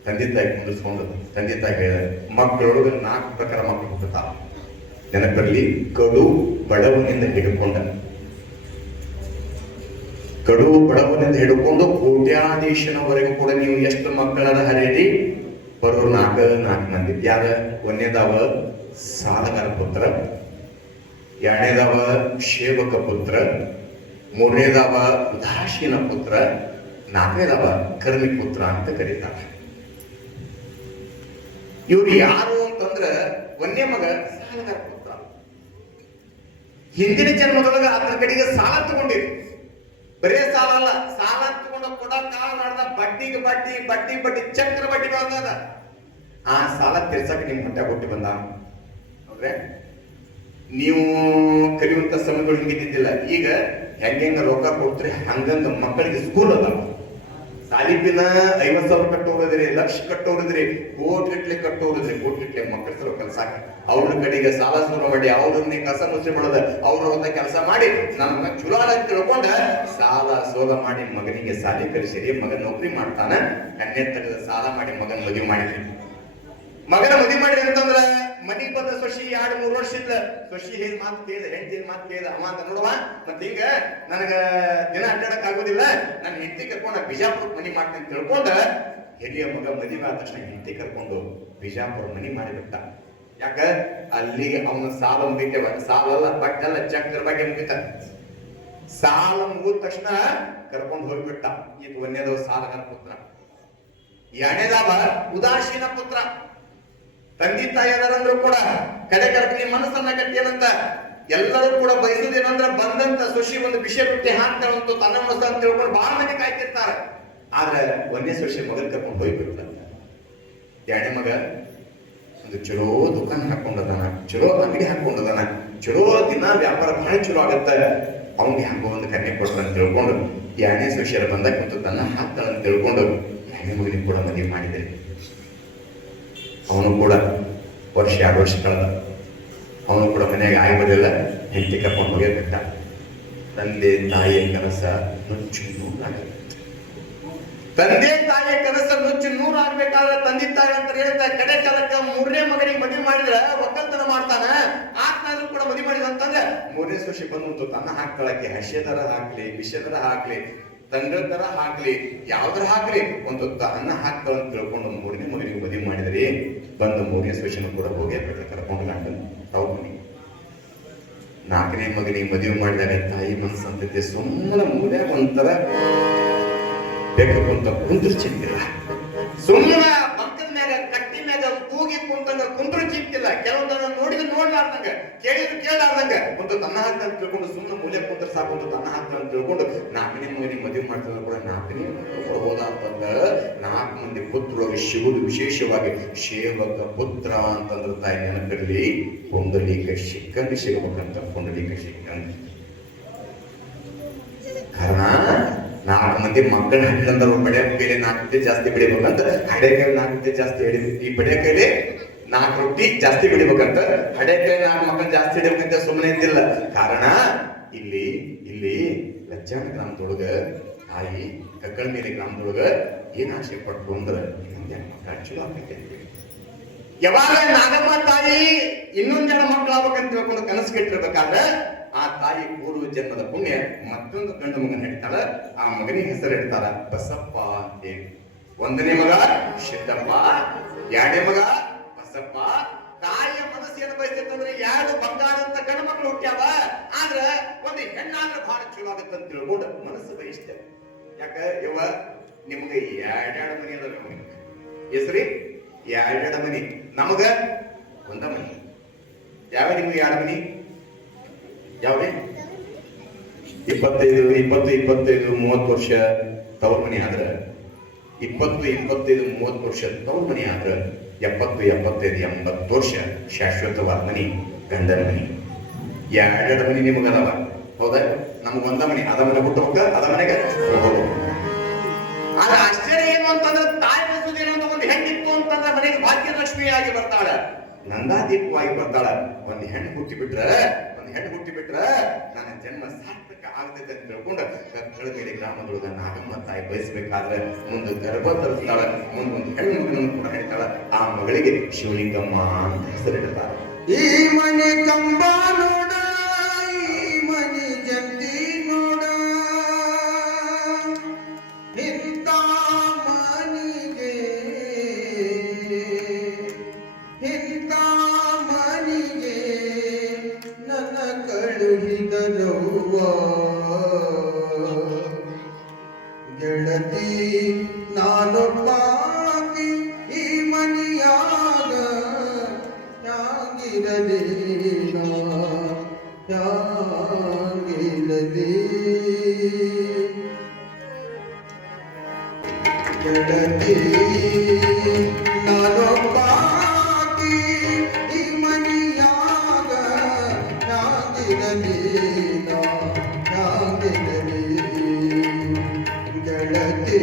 ತಂದೆ ತಾಯಿ ಕುಂದಿಸ್ಕೊಂಡು ತಂದೆ ತಾಯಿ ಹೇಳ ಮಕ್ಕಳೊಳಗೆ 4 ಪ್ರಕಾರ ಮಕ್ಕಳು ಹುಟ್ಟುತ್ತಾವ. ನೆನಪಲ್ಲಿ ಕಡು ಬಡವನಿಂದ ಹಿಡ್ಕೊಂಡು ಕೋಟ್ಯಾಧೀಶನವರೆಗೂ ಕೂಡ ನೀವು ಎಷ್ಟು ಮಕ್ಕಳನ್ನ ಹರಿಯಿರಿ ಬರೋರು 4 ಮಂದಿ. ಯಾರ 1ನೇದವ ಸಾಲಗಾರ ಪುತ್ರ, 2ನೇದವ ಸೇವಕ ಪುತ್ರ, 3ನೇದವ ಉದಾಸೀನ ಪುತ್ರ, 4ನೇದವ ಕರ್ಮಿ ಪುತ್ರ ಅಂತ ಕರೀತಾರೆ. ಇವ್ರು ಯಾರು ಅಂತಂದ್ರ 1ನೇ ಮಗ ಸಾಲಗಾರ ಪುತ್ರ. ಹಿಂದಿನ ಜನ್ಮದೊಳಗ ಆತನ ಕಡೆಗೆ ಸಾಲ ತಗೊಂಡಿರಿ. ಬರೇ ಸಾಲ ಅಲ್ಲ, ಸಾಲ ತಗೊಂಡ ಕೂಡ ಕಾಲ ಮಾಡ್ದ ಬಡ್ಡಿಗೆ ಬಡ್ಡಿ ಚಕ್ರ ಬಡ್ಡಿ ಬಂದ. ಆ ಸಾಲ ತೀರ್ಸಕ್ಕೆ ನಿಮ್ ಹೊಟ್ಟೆ ಹುಟ್ಟಿ ಬಂದ. ಅಂದ್ರೆ ನೀವು ಕಲಿಯುವಂತ ಸಮಯಗಳು ಹಿಂಗಿದ್ದಿದ್ದಿಲ್ಲ. ಈಗ ಹೆಂಗ ರೊಕ್ಕ ಕೊಡ್ತೀರಿ ಹಂಗಂಗ ಮಕ್ಕಳಿಗೆ ಸ್ಕೂಲ್ ಅದಾವ. ತಾಲೀಪಿನ 50,000 ಕಟ್ಟೋರಿದ್ರಿ, ಲಕ್ಷ ಕಟ್ಟೋರಿದ್ರಿ, ಕೋಟ್ಗಟ್ಲೆ ಕಟ್ಟೋರಿದ್ರಿ, ಕೋಟ್ಗಟ್ಲೆ ಮಕ್ಕಳ ಸಲ ಕಲ್ಸಾಕ. ಅವ್ರ ಕಡೆಗೆ ಸಾಲ ಶುರು ಮಾಡಿ ಅವ್ರನ್ನೇ ಕಸ ಮುಚ್ಚಿ ಮಾಡೋದ, ಅವ್ರ ಹೊತ್ತ ಕೆಲಸ ಮಾಡಿ ನನ್ನ ಚಲೋ ಅಂತ ತಿಳ್ಕೊಂಡ ಸಾಲ ಸೋಲ ಮಾಡಿ ಮಗನಿಗೆ ಸಾಲಿ ಕಲಿಸಿರಿ. ಮಗನ ನೌಕರಿ ಮಾಡ್ತಾನ. ಕನ್ಯೆ ತೆಗೆದ ಸಾಲ ಮಾಡಿ ಮಗನ ಮದುವೆ ಮಾಡಿದ್ರಿ. ಮಗನ ಮದುವೆ ಮಾಡಿದ್ರಿ ಅಂತಂದ್ರ ಮನಿಗ್ ಬಂದ ಸೊಸಿ 2-3 ವರ್ಷ ಇದ್ದ. ಸೊಸಿ ಹೇಗ್ ಮಾತು ಕೇಳಿದ, ಹೆಂಡತಿ ಮಾತು ಕೇಳಿದ. ಅವ ಅಂತ ನೋಡುವ ಮತ್ ಹಿಂಗ ನನಗ ದಿನ ಅಡ್ಡಾಡಕ್ ಆಗೋದಿಲ್ಲ, ನನ್ನ ಹೆಂಡತಿ ಕರ್ಕೊಂಡ ಬಿಜಾಪುರ ಮನಿ ಮಾಡ್ತೀನಿ ಅಂತ ತಿಳ್ಕೊಂಡ ಹಿರಿಯ ಮಗ ಮದುವೆ ಆದ ತಕ್ಷಣ ಹೆಂಡತಿ ಕರ್ಕೊಂಡು ಬಿಜಾಪುರ ಮನಿ ಮಾಡಿಬಿಟ್ಟ. ಯಾಕ ಅಲ್ಲಿಗೆ ಅವನ ಸಾಲ ಮುಗಿತೇವ. ಸಾಲ ಅಲ್ಲ ಬಟ್ಟೆಲ್ಲ ಚಕ್ರ ಬಗ್ಗೆ ಮುಗಿತ. ಸಾಲ ಮುಗಿದ ತಕ್ಷಣ ಕರ್ಕೊಂಡು ಹೋಗ್ಬಿಟ್ಟ. ಇದು 1ನೇದವ ಸಾಲಗಾರ ಪುತ್ರ. 2ನೇದವ ಉದಾಸೀನ ಪುತ್ರ. ತಂದೆ ತಾಯಿ ಅದರಂದ್ರು ಕೂಡ ಕಡೆ ಕರ್ಕಿ ಮನಸ್ಸನ್ನ ಕಟ್ಟಿಯನಂತ ಎಲ್ಲರೂ ಕೂಡ ಬಯಸುದೇನಂದ್ರ ಬಂದಂತ ಸುಶಿ ಒಂದು ವಿಷಯ ಬಿಟ್ಟು ಹಾಕ್ತಾಳಂತ ತನ್ನ ಮನಸ್ಸ ಅಂತ ತಿಳ್ಕೊಂಡು ಬಹಳ ಮಂದಿ ಕಾಯ್ತಿರ್ತಾರೆ. ಆದ್ರೆ 1ನೇ ಸುಶಿ ಮಗನ್ ಕರ್ಕೊಂಡು ಹೋಗ್ಬಿಡ್ತ. 2ನೇ ಮಗ ಒಂದು ಚಲೋ ದುಕಾನ್ ಹಾಕೊಂಡದಾನ, ಚಲೋ ಅಂಗಡಿ ಹಾಕೊಂಡದಾನ, ಚಲೋ ದಿನ ವ್ಯಾಪಾರ ಬಹಳ ಚಲೋ ಆಗತ್ತ. ಅವ್ನಿಗೆ ಹಂಗ ಒಂದು ಕನ್ಯೆ ಕೊಡ್ತಾನ ಅಂತ ತಿಳ್ಕೊಂಡು 2ನೇ ಸುಶಿಯರ ಬಂದ ಕುಂತು ತನ್ನ ಹಾಕ್ತಾಳ ಅಂತ ತಿಳ್ಕೊಂಡು 2ನೇ ಮಗನಿಗೆ ಕೂಡ ಮದುವೆ ಮಾಡಿದೆ. ಅವನು ಕೂಡ 1-2 ವರ್ಷ ಕಳೆದ. ಅವನು ಕೂಡ ಮನೆಯಾಗ ಆಗಿರೋದಿಲ್ಲ, ಹೆಂಡತಿ ಕರ್ಕೊಂಡು ಹೋಗಿರ್ಬೇಕ. ತಂದೆ ತಾಯಿಯ ಕನಸ ನುಚ್ಚು ನೂರಾಗಬೇಕು. ತಂದೆ ತಾಯಿಯ ಕನಸ ನುಚ್ಚು ನೂರಾಗಬೇಕಾದ್ರೆ ತಂದೆ ತಾಯಿ ಅಂತ ಹೇಳ್ತಾರೆ. ಕಡೆ ಕಾಲಕ್ಕ 3ನೇ ಮಗನಿಗೆ ಮದುವೆ ಮಾಡಿದ್ರ ಒಕ್ಕಲ್ತನ ಮಾಡ್ತಾನ. ಆತ್ನಾದ್ರೂ ಕೂಡ ಮದುವೆ ಮಾಡಿದ ಅಂತಂದ್ರೆ 3ನೇ ಸೊಸಿ ಬಂದು ತನ್ನ ಹಾಕ್ತಾಳಕ್ಕೆ ಹಸಿದರ ಹಾಕ್ಲಿ, ವಿಷದರ ಹಾಕ್ಲಿ, ತಂಗಳ ತರ ಹಾಕ್ಲಿ, ಯಾವ್ದಾರ ಹಾಕ್ಲಿ, ಒಂದು ಅನ್ನ ಹಾಕ್ತಾಳ ಅಂತ ತಿಳ್ಕೊಂಡು 3ನೇ ಮಗನಿಗೆ ಮದುವೆ ಮಾಡಿದ್ರಿ. ಬಂದು 3ನೇ ಸೊಸಿನೂ ಕೂಡ ಹೋಗಿರ್ಬೇಕು ಕರ್ಕೊಂಡು ಗಂಡ ತಾವು ಮನಿ. 4ನೇ ಮಗನಿಗೆ ಮದುವೆ ಮಾಡಿದಾಗ ತಾಯಿ ಮನಸ್ಸಂತೈತೆ. ಸುಮ್ಮನೆ ಮೂಲೆ ಒಂಥರ ಬೇಕು ಕುಂತ ಕುಂದ್ರು ಚಿಂತಿಲ್ಲ. ಸುಮ್ಮನ ಪಕ್ಕದ ಮ್ಯಾಗ ಕಟ್ಟಿ ಮ್ಯಾಗ ಕೂಗಿ ಕುಂತಂಗ ಕುಂದ್ರು ಚಿಂತಿಲ್ಲ. ಕೆಲವೊಂದನ್ನ ನೋಡಿದ್ರೆ ನೋಡ್ಲಾರ್ದಂಗ, ಕೇಳಿದ್ರು ಕೇಳಾರ್ದಂಗ ಒಂದು ತನ್ನ ಹಾಕ್ತ ಅಂತ ತಿಳ್ಕೊಂಡು ಸುಮ್ಮನೆ ಮೂಲೆ ಕುಂತ್ರ ಸಾಕೊಂಡು ತನ್ನ ಹಾಕ್ತ ಅಂತ ತಿಳ್ಕೊಂಡು 4ನೇ ಮಗನಿಗೆ ಮದುವೆ ಮಾಡ್ತಿದ್ರು ಕೂಡ 4ನೇ ಹೋದ ಅಂತಂದ 4 ಮಂದಿ ಪುತ್ರರಿಗೆ ಸಿಗುವುದು ವಿಶೇಷವಾಗಿ ಸೇವಕ ಪುತ್ರ ಅಂತಂದ್ರೆ ತಾಯಿ ನೆನಪಿರಲಿ. ಪುಂಡಲೀಕ ಶಿಕ್ಕಂಗೆ ಸಿಗಬೇಕಂತ ಪುಂಡಲೀಕ ಶಿಕ್ಕಂಗೆ. ಕಾರಣ 4 ಮಂದಿ ಮಕ್ಕಳ ಹಾಕಿದಂದ್ರೆ ಬಡಿಯ ಕೈಲಿ 4 ಜಾಸ್ತಿ ಬೆಳಿಬೇಕಂತ ಹಡೆ ಕೈಲಿ 4 ಜಾಸ್ತಿ ಹೇಳಿದ್ವಿ. ಈ ಬಡಿಯ ಕೈಲಿ 4 ರೊಟ್ಟಿ ಜಾಸ್ತಿ ಬಿಡಿಬೇಕಂತ ಹಡೆ ಕೈ 4 ಮಕ್ಕಳು ಜಾಸ್ತಿ ಹಿಡಿಬೇಕಂತ ಸುಮ್ಮನೆ ಇದ್ದಿಲ್ಲ. ಕಾರಣ ಇಲ್ಲಿ ಇಲ್ಲಿ ಲಜ್ಜಾನ ಗ್ರಾಮದೊಳಗ ತಾಯಿ ಕಕ್ಕಳ ಮೇಲೆ ಗ್ರಾಮದೊಳಗ ಏನ್ ಆಸೆ ಪಟ್ರು ಅಂದ್ರ ಚಲೋ ಆಗ್ತೈತೆ. ಯಾವಾಗ ನಾಗಮ್ಮ ತಾಯಿ ಇನ್ನೊಂದೆರಡು ಮಕ್ಕಳು ಆಗ್ಬೇಕಂತ ತಿಳ್ಕೊಂಡು ಕನಸು ಕೆಟ್ಟಿರ್ಬೇಕಾದ್ರೆ ಆ ತಾಯಿ ಪೂರ್ವ ಜನ್ಮದ ಪುಣ್ಯ ಮತ್ತೊಂದು ಗಂಡು ಮಗನ ಹಿಡ್ತಾಳ. ಆ ಮಗನಿಗೆ ಹೆಸರು ಇಡ್ತಾರ ಬಸಪ್ಪ ಅಂತೇಳಿ. 1ನೇ ಮಗ ಸಿದ್ದಪ್ಪ, 2ನೇ ಮಗ ಬಸಪ್ಪ. ತಾಯಿಯ ಮನಸ್ಸು ಏನು ಬಯಸ್ತೈತಂದ್ರೆ 2 ಬಂಗಾರಂತ ಗಂಡು ಮಕ್ಕಳು ಹುಟ್ಟ್ಯಾವ, ಆದ್ರ ಒಂದು ಹೆಣ್ಣಾದ್ರೆ ಬಹಳ ಚಲೋ ಆಗತ್ತ ಅಂತ ತಿಳ್ಕೊಂಡು ಮನಸ್ಸು ಬಯಸ್ತೇವೆ. ಯಾಕ ಇವ ನಿಮ್ಗೆ 2 ಮನಿ ಅದ, ಹೆಸರಿ 2 ಮನಿ, ನಮಗ 1 ಮನಿ. ಯಾವ ನಿಮ್ಗೆ 2 ಮನಿ? ಯಾವೇ? 25 30 ವರ್ಷ ತವ್ರ ಮನಿ ಆದ್ರ, 20 25 30 ವರ್ಷ ತವ್ರ ಮನಿ ಆದ್ರ, 70 75 80 ವರ್ಷ ಶಾಶ್ವತವಾದ ಮನಿ ಗಂಡನ ಮನಿ. 2 ಮನಿ ನಿಮಗದವ, ಹೌದಾ? ನಮಗ 1 ಮನಿ, ಅದ ಮನೆ ಬಿಟ್ಟು ಹೋಗ, ಅದ ಮನೆಗೆ ಹೋಗು. ಆದ್ರೆ ಆಶ್ಚರ್ಯ ಏನು ಅಂತಂದ್ರೆ ತಾಯಿ ಬಸುದೇನು ಅಂತ ಒಂದು ಹೆಣ್ಣಿತ್ತು ಅಂತಂದ್ರೆ ಮನೆಗೆ ಭಾಗ್ಯಲಕ್ಷ್ಮಿಯಾಗಿ ಬರ್ತಾಳ, ನಂದಾದೀಪವಾಗಿ ಬರ್ತಾಳ. ಒಂದು ಹೆಣ್ಣು ಹುಟ್ಟಿ ಬಿಟ್ರ ನನ್ನ ಜನ್ಮ ಸಾರ್ಥಕ ಆಗತೈತೆ ಅಂತ ತಿಳ್ಕೊಂಡು ಕಕ್ಕಳ ಮೇಲೆ ಗ್ರಾಮದೊಳಗ ನಾಗಮ್ಮ ತಾಯಿ ಬಯಸ್ಬೇಕಾದ್ರೆ ಮುಂದೆ ಗರ್ಭ ತರಿಸ್ತಾಳ, ಮುಂದೊಂದು ಹೆಣ್ಣು ಮಗನನ್ನು ಕೂಡ ಹೇಳ್ತಾಳ. ಆ ಮಗಳಿಗೆ ಶಿವಲಿಂಗಮ್ಮ ಅಂತ ಹೆಸರಿಡ್ತಾಳ. ಈ ಮನೆ ಕಂಬ ನೋಡ, ಈ ಮನೆ ಜಂತಿ ನೋಡ, ಇಂಥ ಮನಿಗೆ ನನ್ನ ಕಳುಹಿದರವ್ವ. ಗೆಳತಿ ನಾನೊಬ್ಬಾಕಿ ಈ ಮನಿಯಾಗ ಯಾಗಿರಲಿ ಗೆಳತಿ ನಾನೊಬ್ಬಾಕಿ ಈ ಮನಿಯಾಗ ಯಾಗಿರಲಿ ಗೆಳತಿ.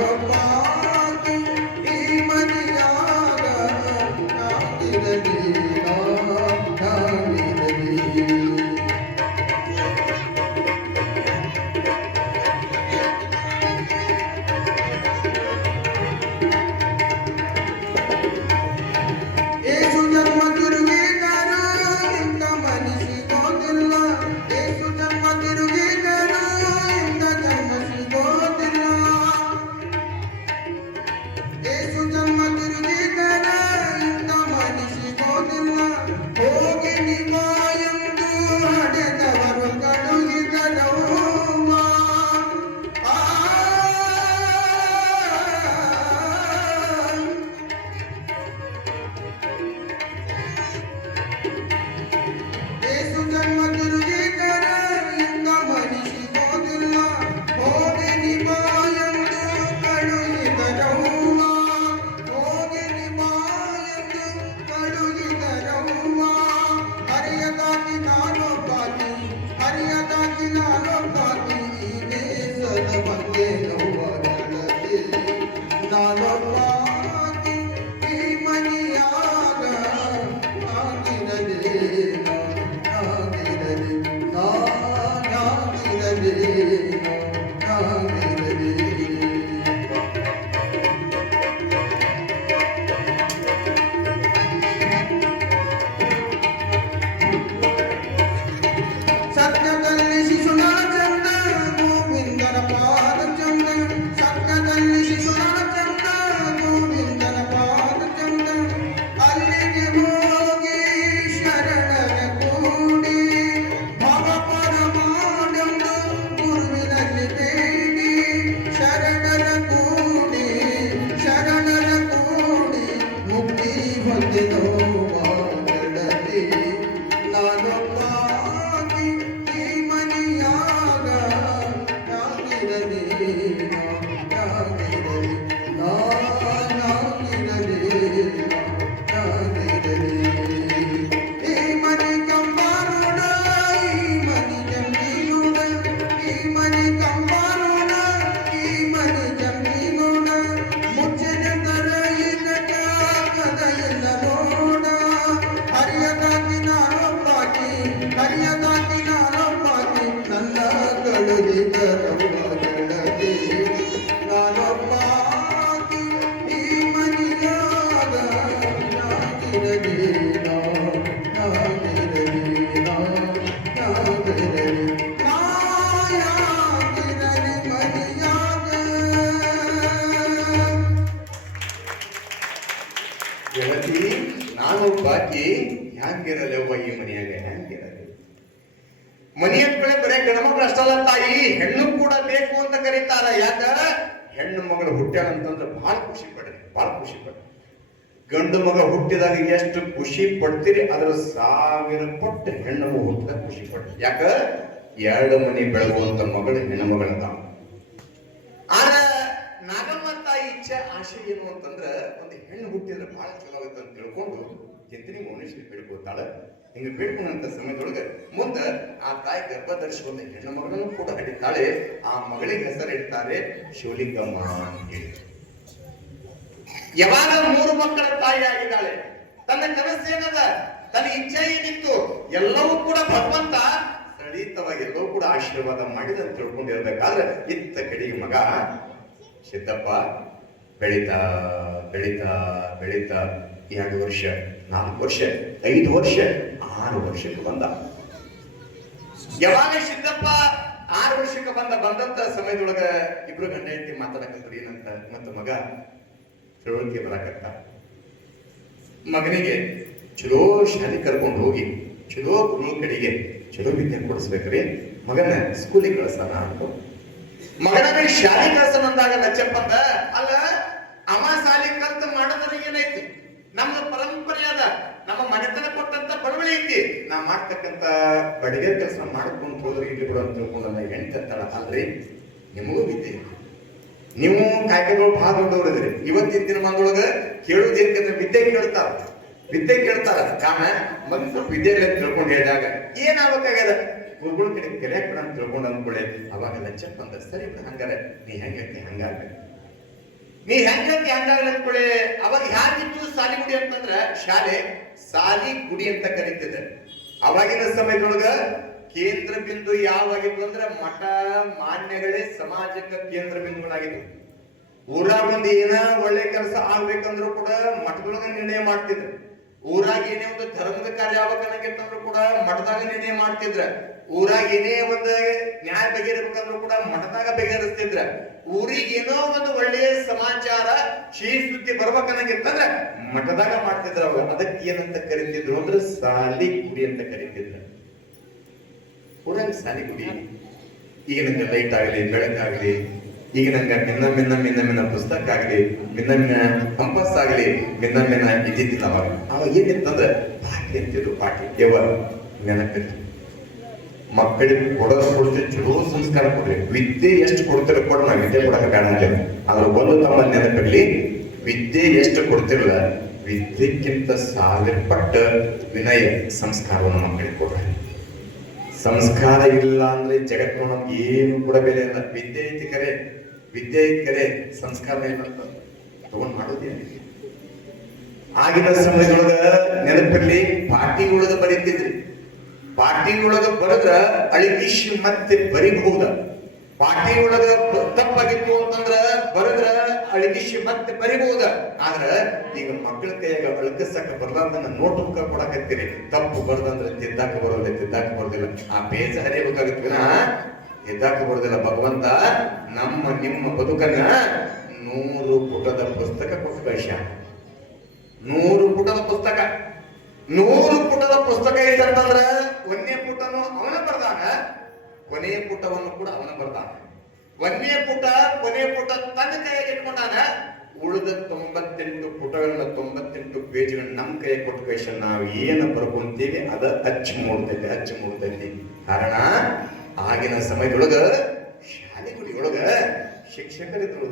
ನಾನೊಬ್ಬಾಕಿ ಈ ಮನೆಯಾಗ ನಾನಿರಲಿ ನಾನಿರಲಿ ಏಸು ಜನ್ಮ ತಿರುಗಿದರು ಇಂಥ ಮನಸ್ಸಿಗೋದಿಲ್ಲ ಏಸು ಜನ್ಮ ತಿರುಗಿದರು ಇಂಥ ಜನ್ಮ ಸಿಗೋದಿಲ್ಲ ಏಸು ಜನ್ಮ ತಿರುಗಿದರು ಇಂಥ ಮನಸ್ಸಿಗೋದಿಲ್ಲ ಹೋಗಿ ನಿಮ್ಮ ಎಂದು ಹಡೆದವರು ಕಡುಗಿದರವ್ವ ಆ ಏಸು ಜನ್ಮ ತಿರುಗಿದರ ಇಂದ ಮನಿಸಿಗೋದಿಲ್ಲ ಹೋಗಿ ನಿಮ್ಮ ಎಂದು ಕಳುಹಿದರವ್ವ ಹೋಗಿ ನಿಮ್ಮ ಎಂದು ಕಳುಹಿದರವ್ವ ಹರಿಯದಾಗಿ ನಾನೊಬ್ಬಾಕಿ ಹರಿಯದಾಗಿ ನಾನೊಬ್ಬಾಕಿ ಈ ದೇಶದ ಬಂದೆ ನೋವಾಗಲೇ ನಾನೊಬ್ಬಾಕಿ ಈ ಮನೆಯಾಗ ನಾನಿರಲಿ ನಾನಿರಲಿ ನಾನಿರಲಿ ಸತ್ಯದಲ್ಲಿ ಶಿಶುನ ಚಂದ ಗೋವಿಂದನ ಪಾದ ಚಂದ ಸತ್ಯದಲ್ಲಿ ಶಿಶುನ ಚಂದ ಗೋವಿಂದನ ಪಾದ ಚಂದ ಅಲ್ಲಿಗೆ ಹೋಗಿ ಶರಣರ ಕೂಡಿ ಭವಪರ ಮಾಡೆಂದು ಗುರುವಿನಲ್ಲಿ ಬೇಡಿ ಶರಣರ ಕೂಡಿ ಮುಕ್ತಿ ಹೊಂದಿದೋವಾಗಲಿ ನಾನೊಬ್ಬಾಕಿ ಈ ಮನೆಯಾಗ ನಾನಿರಲಿ ನಾನಿರಲಿ ನಾನಿರಲಿ ಈ ಮನೆ ಕಂಬಾರೋಣ ಈ ಮನೆ ಜಮೀನೋಣ ಈ ಮನೆ ಕಂಬಾರೋಣ ಈ ಮನೆ ಜಮೀನೋಣ ಮುಚ್ಚಿನ ತರ ಇಲ್ಲ ಕದ ಇಲ್ಲ ನೋಡ ಹರಿಯದಾಗಿ ನಾನೊಬ್ಬಾಕಿ ನನ್ನ ಕಳುಹಿದರವ್ವಗಳೇ ನಾನೊಬ್ಬಾಕಿ ಈ ಮನೆಯಾಗ ನಾನಿರಲಿ ನಾನಿರಲಿ ಮನೆಯಾಗ ಗೆಳತಿ ನಾನು ಬಾಕಿ ಹ್ಯಾಂಗಿರಲ್ಲವ್ವ ಈ ಮನೆಯಾಗ ಹ್ಯಾಂಗಿರಲಿ ಮನೆಯ ಕಡೆ ಬರೇ ಗಣಮಗಳು ಅಷ್ಟಲ್ಲ ತಾಯಿ ಹೆಣ್ಣು ಕೂಡ ಬೇಕು ಅಂತ ಕರೀತಾರ ಯಾಕ ಹೆಣ್ಣು ಮಗಳು ಹುಟ್ಟ್ಯಾಳ ಅಂತಂದ್ರೆ ಬಹಳ ಖುಷಿ ಪಡ್ರಿ ಗಂಡು ಮಗ ಹುಟ್ಟಿದಾಗ ಎಷ್ಟು ಖುಷಿ ಪಡ್ತೀರಿ ಅದ್ರ 1000 ಪಟ್ಟು ಹೆಣ್ಣು ಮಗು ಹುಟ್ಟಿದಾಗ ಖುಷಿ ಪಡ್ರಿ ಯಾಕ 2 ಮನೆ ಬೆಳಗುವಂತ ಮಗಳು ಹೆಣ್ಣು ಮಗಳದಾವ ಆದ್ರೆ ನಾಗಮ್ಮ ತಾಯಿ ಇಚ್ಛೆ ಆಶೆ ಏನು ಅಂತಂದ್ರ ಒಂದು ಹೆಣ್ಣು ಹುಟ್ಟಿದ್ರೆ ಬಹಳ ಚಲೋ ಆಗುತ್ತೆ ಅಂತ ತಿಳ್ಕೊಂಡು ಚಿಂತನೆ ಮೌನೇಶ್ವರಿ ಬೇಡ್ಕೊತಾಳ ಹಿಂಗ ಬೇಡ್ಕೊಂಡಂತ ಸಮಯದೊಳಗೆ ಮುಂದ ಆ ತಾಯಿ ಗರ್ಭ ಧರಿಸಿಕೊಂಡ ಹೆಣ್ಣು ಮಗಳನ್ನು ಕೂಡ ಹಡಿತಾಳೆ ಆ ಮಗಳಿಗೆ ಹೆಸರಿಡ್ತಾರೆ ಶಿವಲಿಂಗಮ್ಮ ಅಂತ ಹೇಳಿ ಯಾವಾಗ 3 ಮಕ್ಕಳ ತಾಯಿ ಆಗಿದ್ದಾಳೆ ತನ್ನ ಕನಸೇನದ ತನ್ನ ಇಚ್ಛೆ ಏನಿತ್ತು ಎಲ್ಲವೂ ಕೂಡ ಭಗವಂತ ಸಡಿತವಾಗಿ ಎಲ್ಲವೂ ಕೂಡ ಆಶೀರ್ವಾದ ಮಾಡಿದಂತ ತಿಳ್ಕೊಂಡಿರ್ಬೇಕಾದ್ರೆ ಇತ್ತ ಕಡೆಗೆ ಮಗ ಸಿದ್ದಪ್ಪ ಬೆಳೀತಾ 2 ವರ್ಷ 4 ವರ್ಷ 5 ವರ್ಷ 6 ವರ್ಷಕ್ಕೆ ಬಂದ ಯಾವಾಗ ಸಿದ್ದಪ್ಪ 6 ವರ್ಷಕ್ಕೆ ಬಂದಂತ ಸಮಯದೊಳಗ ಇಬ್ರು ಗಂಡ ಹೆಂಡತಿ ಮಾತಾಡಕಂತಾರೆ ಏನಂತ ಮತ್ತು ಮಗ ತಿಳುವಳಿಕೆ ಬರಾಕತ್ತ ಮಗನಿಗೆ ಚಲೋ ಶಾಲೆ ಕರ್ಕೊಂಡು ಹೋಗಿ ಚಲೋ ಗುರು ಕಡೆಗೆ ಚಲೋ ವಿದ್ಯೆ ಕೊಡಿಸ್ಬೇಕ್ರಿ ಮಗನ ಸ್ಕೂಲಿಗೆ ಕಳಿಸೋಣ ಅಂತ ಮಗನ ಶಾಲೆ ಕಳ್ಸೋಣ ಅಂದಾಗ ನಚ್ಚಪ್ಪಂದ ಅಲ್ಲ ಅವ ಶಾಲೆ ಕಲ್ತು ಮಾಡೋದ್ರ ಏನೈತಿ ನಮ್ಮ ಪರಂಪರೆ ಅದ ನಮ್ಮ ಮನೆತನ ಕೊಟ್ಟಂತ ಬಡವಳಿ ಐತಿ ನಾ ಮಾಡ್ತಕ್ಕಂತ ಬಡಿಗೆ ಕೆಲಸ ಮಾಡ್ಕೊಂಡು ಹೋದ್ರೆ ಇಲ್ಲಿ ಬಿಡು ಅಂತ ತಿಳ್ಕೊಂಡು ಹೆಣ್ತಾಳ ಅಲ್ರಿ ನಿಮಗೂ ವಿದ್ಯೆ ನೀವು ಕಾಯ್ಕೆಗಳು ಬಹಳ ದೊಡ್ಡವರಿದ್ರಿ ಇವತ್ತಿನ ದಿನಮಾನದೊಳಗ ಕೇಳುವುದೇನಂದ್ರೆ ವಿದ್ಯೆ ಕೇಳ್ತಾರ ಕಾರಣ ಮಗ ಸ್ವಲ್ಪ ವಿದ್ಯೆ ತಿಳ್ಕೊಂಡು ಹೇಳಿದಾಗ ಏನಾಗಬೇಕಾಗ್ಯದ ಗುರುಗಳ ಕಡೆ ಕಲಿಯಾಕ್ ಬಿಡ ಅಂತ ತಿಳ್ಕೊಂಡು ಅಂದ್ಕೊಳ್ಳಿ ಅವಾಗ ಲಚ್ಚಪ್ಪ ಅಂದ ಸರಿ ಹಂಗಾರೆ ನೀ ಹೆಂಗ ಹಂಗಾಗ ನೀ ಹೆಂಗಂತ ಹಂಗಾಗ್ಲೇ ಅವಾಗ ಹ್ಯಾಂಗಿತ್ತು ಸಾಲಿಗುಡಿ ಅಂತಂದ್ರ ಶಾಲೆ ಸಾಲಿ ಗುಡಿ ಅಂತ ಕರೀತಿದ್ರು. ಅವಾಗಿನ ಸಮಯದೊಳಗ ಕೇಂದ್ರ ಬಿಂದು ಯಾವಾಗಿತ್ತು ಅಂದ್ರ ಮಠ ಮಾನ್ಯಗಳೇ ಸಮಾಜಕ್ಕೆ ಕೇಂದ್ರ ಬಿಂದುಗಳಾಗಿತ್ತು. ಊರಾಗ ಒಂದು ಏನ ಒಳ್ಳೆ ಕೆಲಸ ಆಗ್ಬೇಕಂದ್ರೂ ಕೂಡ ಮಠದೊಳಗ ನಿರ್ಣಯ ಮಾಡ್ತಿದ್ರು. ಊರಾಗ ಏನೇ ಒಂದು ಧರ್ಮದ ಕಾರ್ಯ ಆಗ್ಬೇಕನ್ನಂಗಿತ್ತಂದ್ರೂ ಕೂಡ ಮಠದಾಗ ನಿರ್ಣಯ ಮಾಡ್ತಿದ್ರ. ಊರಾಗ ಏನೇ ಒಂದು ನ್ಯಾಯ ಬಗೆಹರಿಬೇಕಂದ್ರೂ ಕೂಡ ಮಠದಾಗ ಬಗೆಹರಿಸ್ತಿದ್ರ. ಊರಿಗೆ ಏನೋ ಒಂದು ಒಳ್ಳೆಯ ಸಮಾಚಾರ ಸಿಹಿ ಸುದ್ದಿ ಬರ್ಬೇಕನ್ನಂಗಿತ್ತಂದ್ರ ಮಠದಾಗ ಮಾಡ್ತಿದ್ರ. ಅವಾಗ ಅದಕ್ಕೆ ಏನಂತ ಕರಿತಿದ್ರು ಅಂದ್ರೆ ಸಾಲಿ ಗುಡಿ ಅಂತ ಕರಿತಿದ್ರು. ಊರಾಗ ಸಾಲಿ ಗುಡಿ. ಈಗ ನಂಗೆ ಲೈಟ್ ಆಗಲಿ ಬೆಳಕಾಗ್ಲಿ, ಈಗ ನಂಗೆ ಮಿನ್ನ ಪುಸ್ತಕ ಆಗ್ಲಿ, ಮಿನ್ನ ಕಂಪಸ್ ಆಗ್ಲಿ, ಮಿನ್ನ ಇದ್ದಿದ್ದಿಲ್ಲ. ಅವಾಗ ಏನಿತ್ತಂದ್ರೆ ಪಾಠಿ ಅಂತಿದ್ರು. ಪಾಠಿ ದೇವ ನೆನಪಿದ್ರು. ಮಕ್ಕಳಿಗೆ ಕೊಡ್ತೀವಿ ಚಲೋ ಸಂಸ್ಕಾರ ಕೊಡ್ರಿ. ವಿದ್ಯೆ ಎಷ್ಟು ಕೊಡ್ತಿರೋ ಕೊಡ ನಾವು ವಿದ್ಯೆ ಕೊಡಕ ಬೇಡ ಆಗಿಲ್ಲ. ಆದ್ರೆ ಒಂದು ತಮ್ಮಲ್ಲಿ ನೆನಪಿರ್ಲಿ, ವಿದ್ಯೆ ಎಷ್ಟು ಕೊಡ್ತಿರಲ್ಲ ವಿದ್ಯೆಕ್ಕಿಂತ 1000 ಪಟ್ಟ ವಿನಯ ಸಂಸ್ಕಾರವನ್ನು ಮಕ್ಕಳಿಗೆ ಕೊಡ್ರಿ. ಸಂಸ್ಕಾರ ಇಲ್ಲ ಅಂದ್ರೆ ಜಗತ್ತು ನಮ್ಗೆ ಏನು ಕೂಡ ಬೆಲೆ ಇಲ್ಲ. ವಿದ್ಯೆ ಐತಿ ಕರೆ ಸಂಸ್ಕಾರ ಇಲ್ಲ ಅಂತ ತಗೊಂಡ್ ಮಾಡೋದೇ. ಆಗಿನ ಸಮಯದೊಳಗ ನೆನಪಿರ್ಲಿ, ಪಾಟಿಯೊಳಗ ಬರೀತಿದ್ರಿ. ಪಾಟಿಯೊಳಗ ಬರೆದ್ರ ಅಳಿಕಿಶ್ ಮತ್ತೆ ಬರಿಬಹುದ. ಪಾಟಿಯೊಳಗ ತಪ್ಪಾಗಿತ್ತು ಅಂತಂದ್ರ ಬರೆದ್ರ ಅಳಿಕಿಶ್ ಮತ್ತೆ ಬರಿಬಹುದ. ಆದ್ರ ಈಗ ಮಕ್ಕಳ ಕೈಯಾಗ ಅಳಕಸಕ ಬರ್ದಂಗ ನೋಟ್ ಬುಕ್ ಕೊಡಕತ್ತೀರಿ. ತಪ್ಪು ಬರ್ದಂದ್ರೆ ತಿದ್ದಾಕ ಬರೋದಿಲ್ಲ. ಆ ಪೇಜ್ ಹರಿಬೇಕಾಗತ್ತಿನ ತಿದ್ದಾಕ ಬರೋದಿಲ್ಲ. ಭಗವಂತ ನಿಮ್ಮ ಬದುಕನ್ನ 100 ಪುಟದ ಪುಸ್ತಕ ಕೊಟ್ಟು ಕಳಿಸ್ಯಾನ. 100 ಪುಟದ ಪುಸ್ತಕ. 100 ಪುಟದ ಪುಸ್ತಕ ಐತಂತಂದ್ರ ಒಂದೇ ಪುಟನು ಅವನ ಬರ್ದಾನ, ಕೊನೆಯ ಪುಟವನ್ನು ಕೂಡ ಅವನ ಬರ್ದಾನ. ಒಂದೇ ಪುಟ ಕೊನೆಯ ಪುಟ ತನ್ನ ಕೈಯಾಗಿ ಇಟ್ಕೊಂಡಾನ. ಉಳಿದ 98 ಪುಟಗಳನ್ನ 98 ಪೇಜ್ಗಳನ್ನ ನಮ್ಮ ಕೈ ಕೊಟ್ಟು ಕಳಿಸ ನಾವು ಏನು ಬರ್ಕೊಂತೀವಿ ಅದ ಅಚ್ಚು ಮೂಡ್ತೈತಿ. ಕಾರಣ ಆಗಿನ ಸಮಯದೊಳಗ ಶಾಲೆಗುಡಿಯೊಳಗ ಶಿಕ್ಷಕರಿದ್ರು.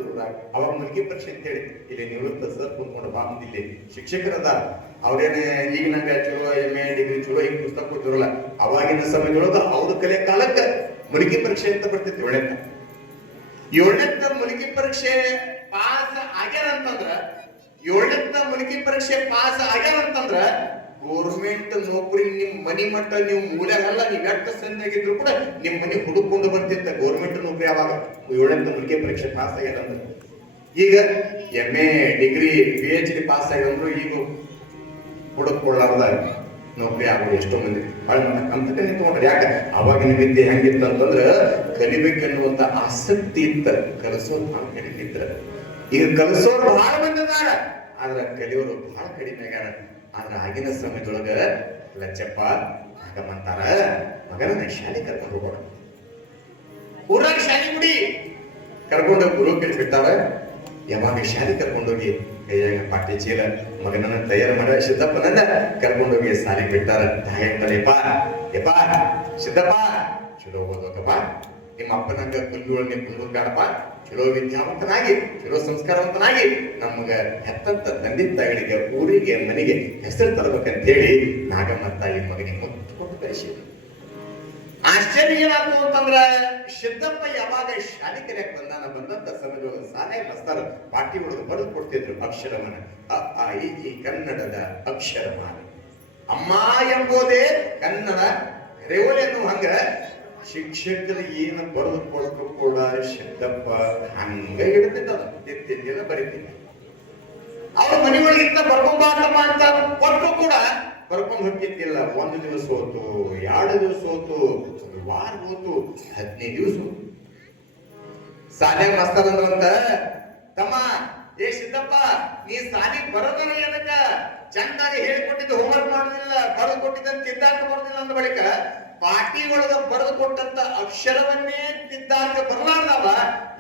ಅವಾಗ ಮುಲ್ಕಿ ಪರೀಕ್ಷೆ ಅಂತೇಳಿ ಇಲ್ಲಿ ನಿವೃತ್ತ ಸರ್ ಕುಂತ್ಕೊಂಡು ಇಲ್ಲಿ ಶಿಕ್ಷಕರದ ಅವ್ರೇನೆ ಈಗ ನಂಗೆ ಚಲೋ MA ಡಿಗ್ರಿ ಚಲೋ ಈಗ ಪುಸ್ತಕ ಕೊಟ್ಟಿರಲ್ಲ. ಅವಾಗಿನ ಸಮಯದೊಳಗ ಅವ್ರ ಕಲೆ ಕಾಲಕ್ಕ ಮುಲ್ಕಿ ಪರೀಕ್ಷೆ ಅಂತ ಬರ್ತಿತ್ತು. 7ನೇ ಮುಲ್ಕಿ ಪರೀಕ್ಷೆ ಪಾಸ್ ಆಗ್ಯಾರಂತಂದ್ರ 7ನೇ ಮುಲ್ಕಿ ಪರೀಕ್ಷೆ ಪಾಸ್ ಆಗ್ಯಾರಂತಂದ್ರ ಗೌರ್ಮೆಂಟ್ ನೌಕರಿ ನಿಮ್ ಮನಿ ಮಟ್ಟ ನೀವು ಮೂಲೆಗಲ್ಲ. ನೀವ್ ಎಷ್ಟು ಸಂದಾಗಿದ್ರು ಕೂಡ ನಿಮ್ ಮನಿ ಹುಡುಕೊಂಡು ಬರ್ತಿತ್ತ ಗೌರ್ಮೆಂಟ್ ನೌಕರಿ. ಅವಾಗ 7ನೇ ಮುಲ್ಕಿ ಪರೀಕ್ಷೆ ಪಾಸ್ ಆಗ್ಯಾರಂದ್ರ. ಈಗ MA ಡಿಗ್ರಿ PhD ಪಾಸ್ ಆಗ್ಯಂದ್ರು ಈಗ ಹುಡುಕೊಳ್ಳಾರ್ದ ನೌಕರಿ ಆಗೋದು ಎಷ್ಟೋ ಮಂದಿ ಅಂತ ನಿಂತ್ಕೊಂಡ್ರಿ. ಯಾಕೆ ಅವಾಗಿನ ವಿದ್ಯೆ ಹೆಂಗಿತ್ತು ಅಂತಂದ್ರ ಕಲಿಬೇಕೆನ್ನುವಂತ ಆಸಕ್ತಿ ಇತ್ತ. ಕಲಿಸೋರು ಬಹಳ ಕಡಿಮೆ ಇದ್ರ. ಈಗ ಕಲಿಸೋರು ಬಹಳ ಮಂದಿ ಅದಾರ, ಆದ್ರ ಕಲಿಯೋರು ಬಹಳ ಕಡಿಮೆ ಆಗ್ಯಾರ. ಆದ್ರ ಆಗಿನ ಸಮಯದೊಳಗ ಲಚ್ಚಪ್ಪ ಹಾಗಂತಾರ, ಮಗನ ಶಾಲೆ ಕರ್ಕೊಂಡು ಹೋಗೋಣ. ಊರಾಗ ಶಾಲೆ ಗುಡಿ ಕರ್ಕೊಂಡೋಗಿ ಗುರು ಬಿಡ್ತಾರ. ಯಾವಾಗ ಶಾಲೆ ಕರ್ಕೊಂಡೋಗಿ ಕೈಯಾಗ ಪಾಟಿ ಚೀಲ ಮಗನನ್ನ ತಯಾರು ಮಾಡ ಸಿದ್ದಪ್ಪನನ್ನ ಕರ್ಕೊಂಡೋಗಿ ಶಾಲೆ ಬಿಡ್ತಾರ. ತಾಯಪ್ಪ ಸಿದ್ದಪ್ಪ ಚಲೋ ಓದೋಕಪ್ಪ, ನಿಮ್ಮ ಅಪ್ಪನಂಗ ಕುಲ್ಲುಗಳು ನೀವು ಕುಂದ್ ಬೇಡಪ್ಪ, ಚಲೋ ವಿದ್ಯಾವಂತನಾಗಿ ಚಲೋ ಸಂಸ್ಕಾರವಂತನಾಗಿ ನಮಗ ಹೆತ್ತಂತ ತಂದೆ ತಾಯಿಗಳಿಗೆ ಊರಿಗೆ ಮನೆಗೆ ಹೆಸರು ತರಬೇಕಂತ ಹೇಳಿ ನಾಗಮ್ಮ ತಾಯಿ ಮಗನಿಗೆ ಮುತ್ತು ಕೊಟ್ಟು ಕಳಿಸಿ. ಆಶ್ಚರ್ಯ ಏನಾಯ್ತು ಅಂತಂದ್ರ ಸಿದ್ದಪ್ಪ ಯಾವಾಗ ಶಾಲೆ ಕಲಿಯಕ್ ಬಂದಂತ ಸಮಯದೊಳಗ ಶಾಲೆ ಮಸ್ತಾರ ಪಾಟಿ ಒಳಗೆ ಬರೆದು ಕೊಡ್ತಿದ್ರು ಅಕ್ಷರವನ್ನ. ಅ ಈ ಕನ್ನಡದ ಅಕ್ಷರಮಾಲ. ಅಮ್ಮ ಎಂಬುದೇ ಕನ್ನಡ ರೇವಲಿ ಅನ್ನುವ ಹಂಗ ಶಿಕ್ಷಕರು ಏನು ಬರೆದು ಕೊಡದ್ರು ಕೂಡ ಸಿದ್ದಪ್ಪ ಹಂಗ ಹಿಡ್ತಿದ್ದ. ಎತ್ತಿದ್ದಿಲ್ಲ ಬರೀತಿದ್ದ. ಅವ್ರ ಮನೆಯೊಳಗಿಂತ ಬರ್ಕೊಂಬಾಟ ಮಾಡ್ತಾ ಕೊಟ್ಟರು ಕೂಡ ಬರ್ಕೊಂಡ್ ಹೋಗ್ತಿದ್ದಿಲ್ಲ. 1 ದಿವಸ ಹೋತು, 2 ದಿವಸ ಹೋತು, 1 ವಾರ ಹೋತು, 15 ದಿವಸ ಹೋತು. ಶಾಲೆ ಮಾಸ್ತರ್ ಅಂದ್ರಂತ, ತಮ್ಮ ಸಿದ್ದಪ್ಪ ನೀ ಶಾಲೆ ಬರೋದನ ಏನಕ್ಕ ಚಂದಾಗಿ ಹೇಳಿಕೊಟ್ಟಿದ್ದು ಹೋಮ್ವರ್ಕ್ ಮಾಡೋದಿಲ್ಲ, ಬರೆದು ಕೊಟ್ಟಿದ್ದ ತಿದ್ದಾಕ ಬರೋದಿಲ್ಲ ಅಂದ ಬಳಿಕ ಪಾಟಿ ಒಳಗ ಬರೆದು ಕೊಟ್ಟಂತ ಅಕ್ಷರವನ್ನೇ ತಿದ್ದಾಕ ಬರಲಾರ್ದವ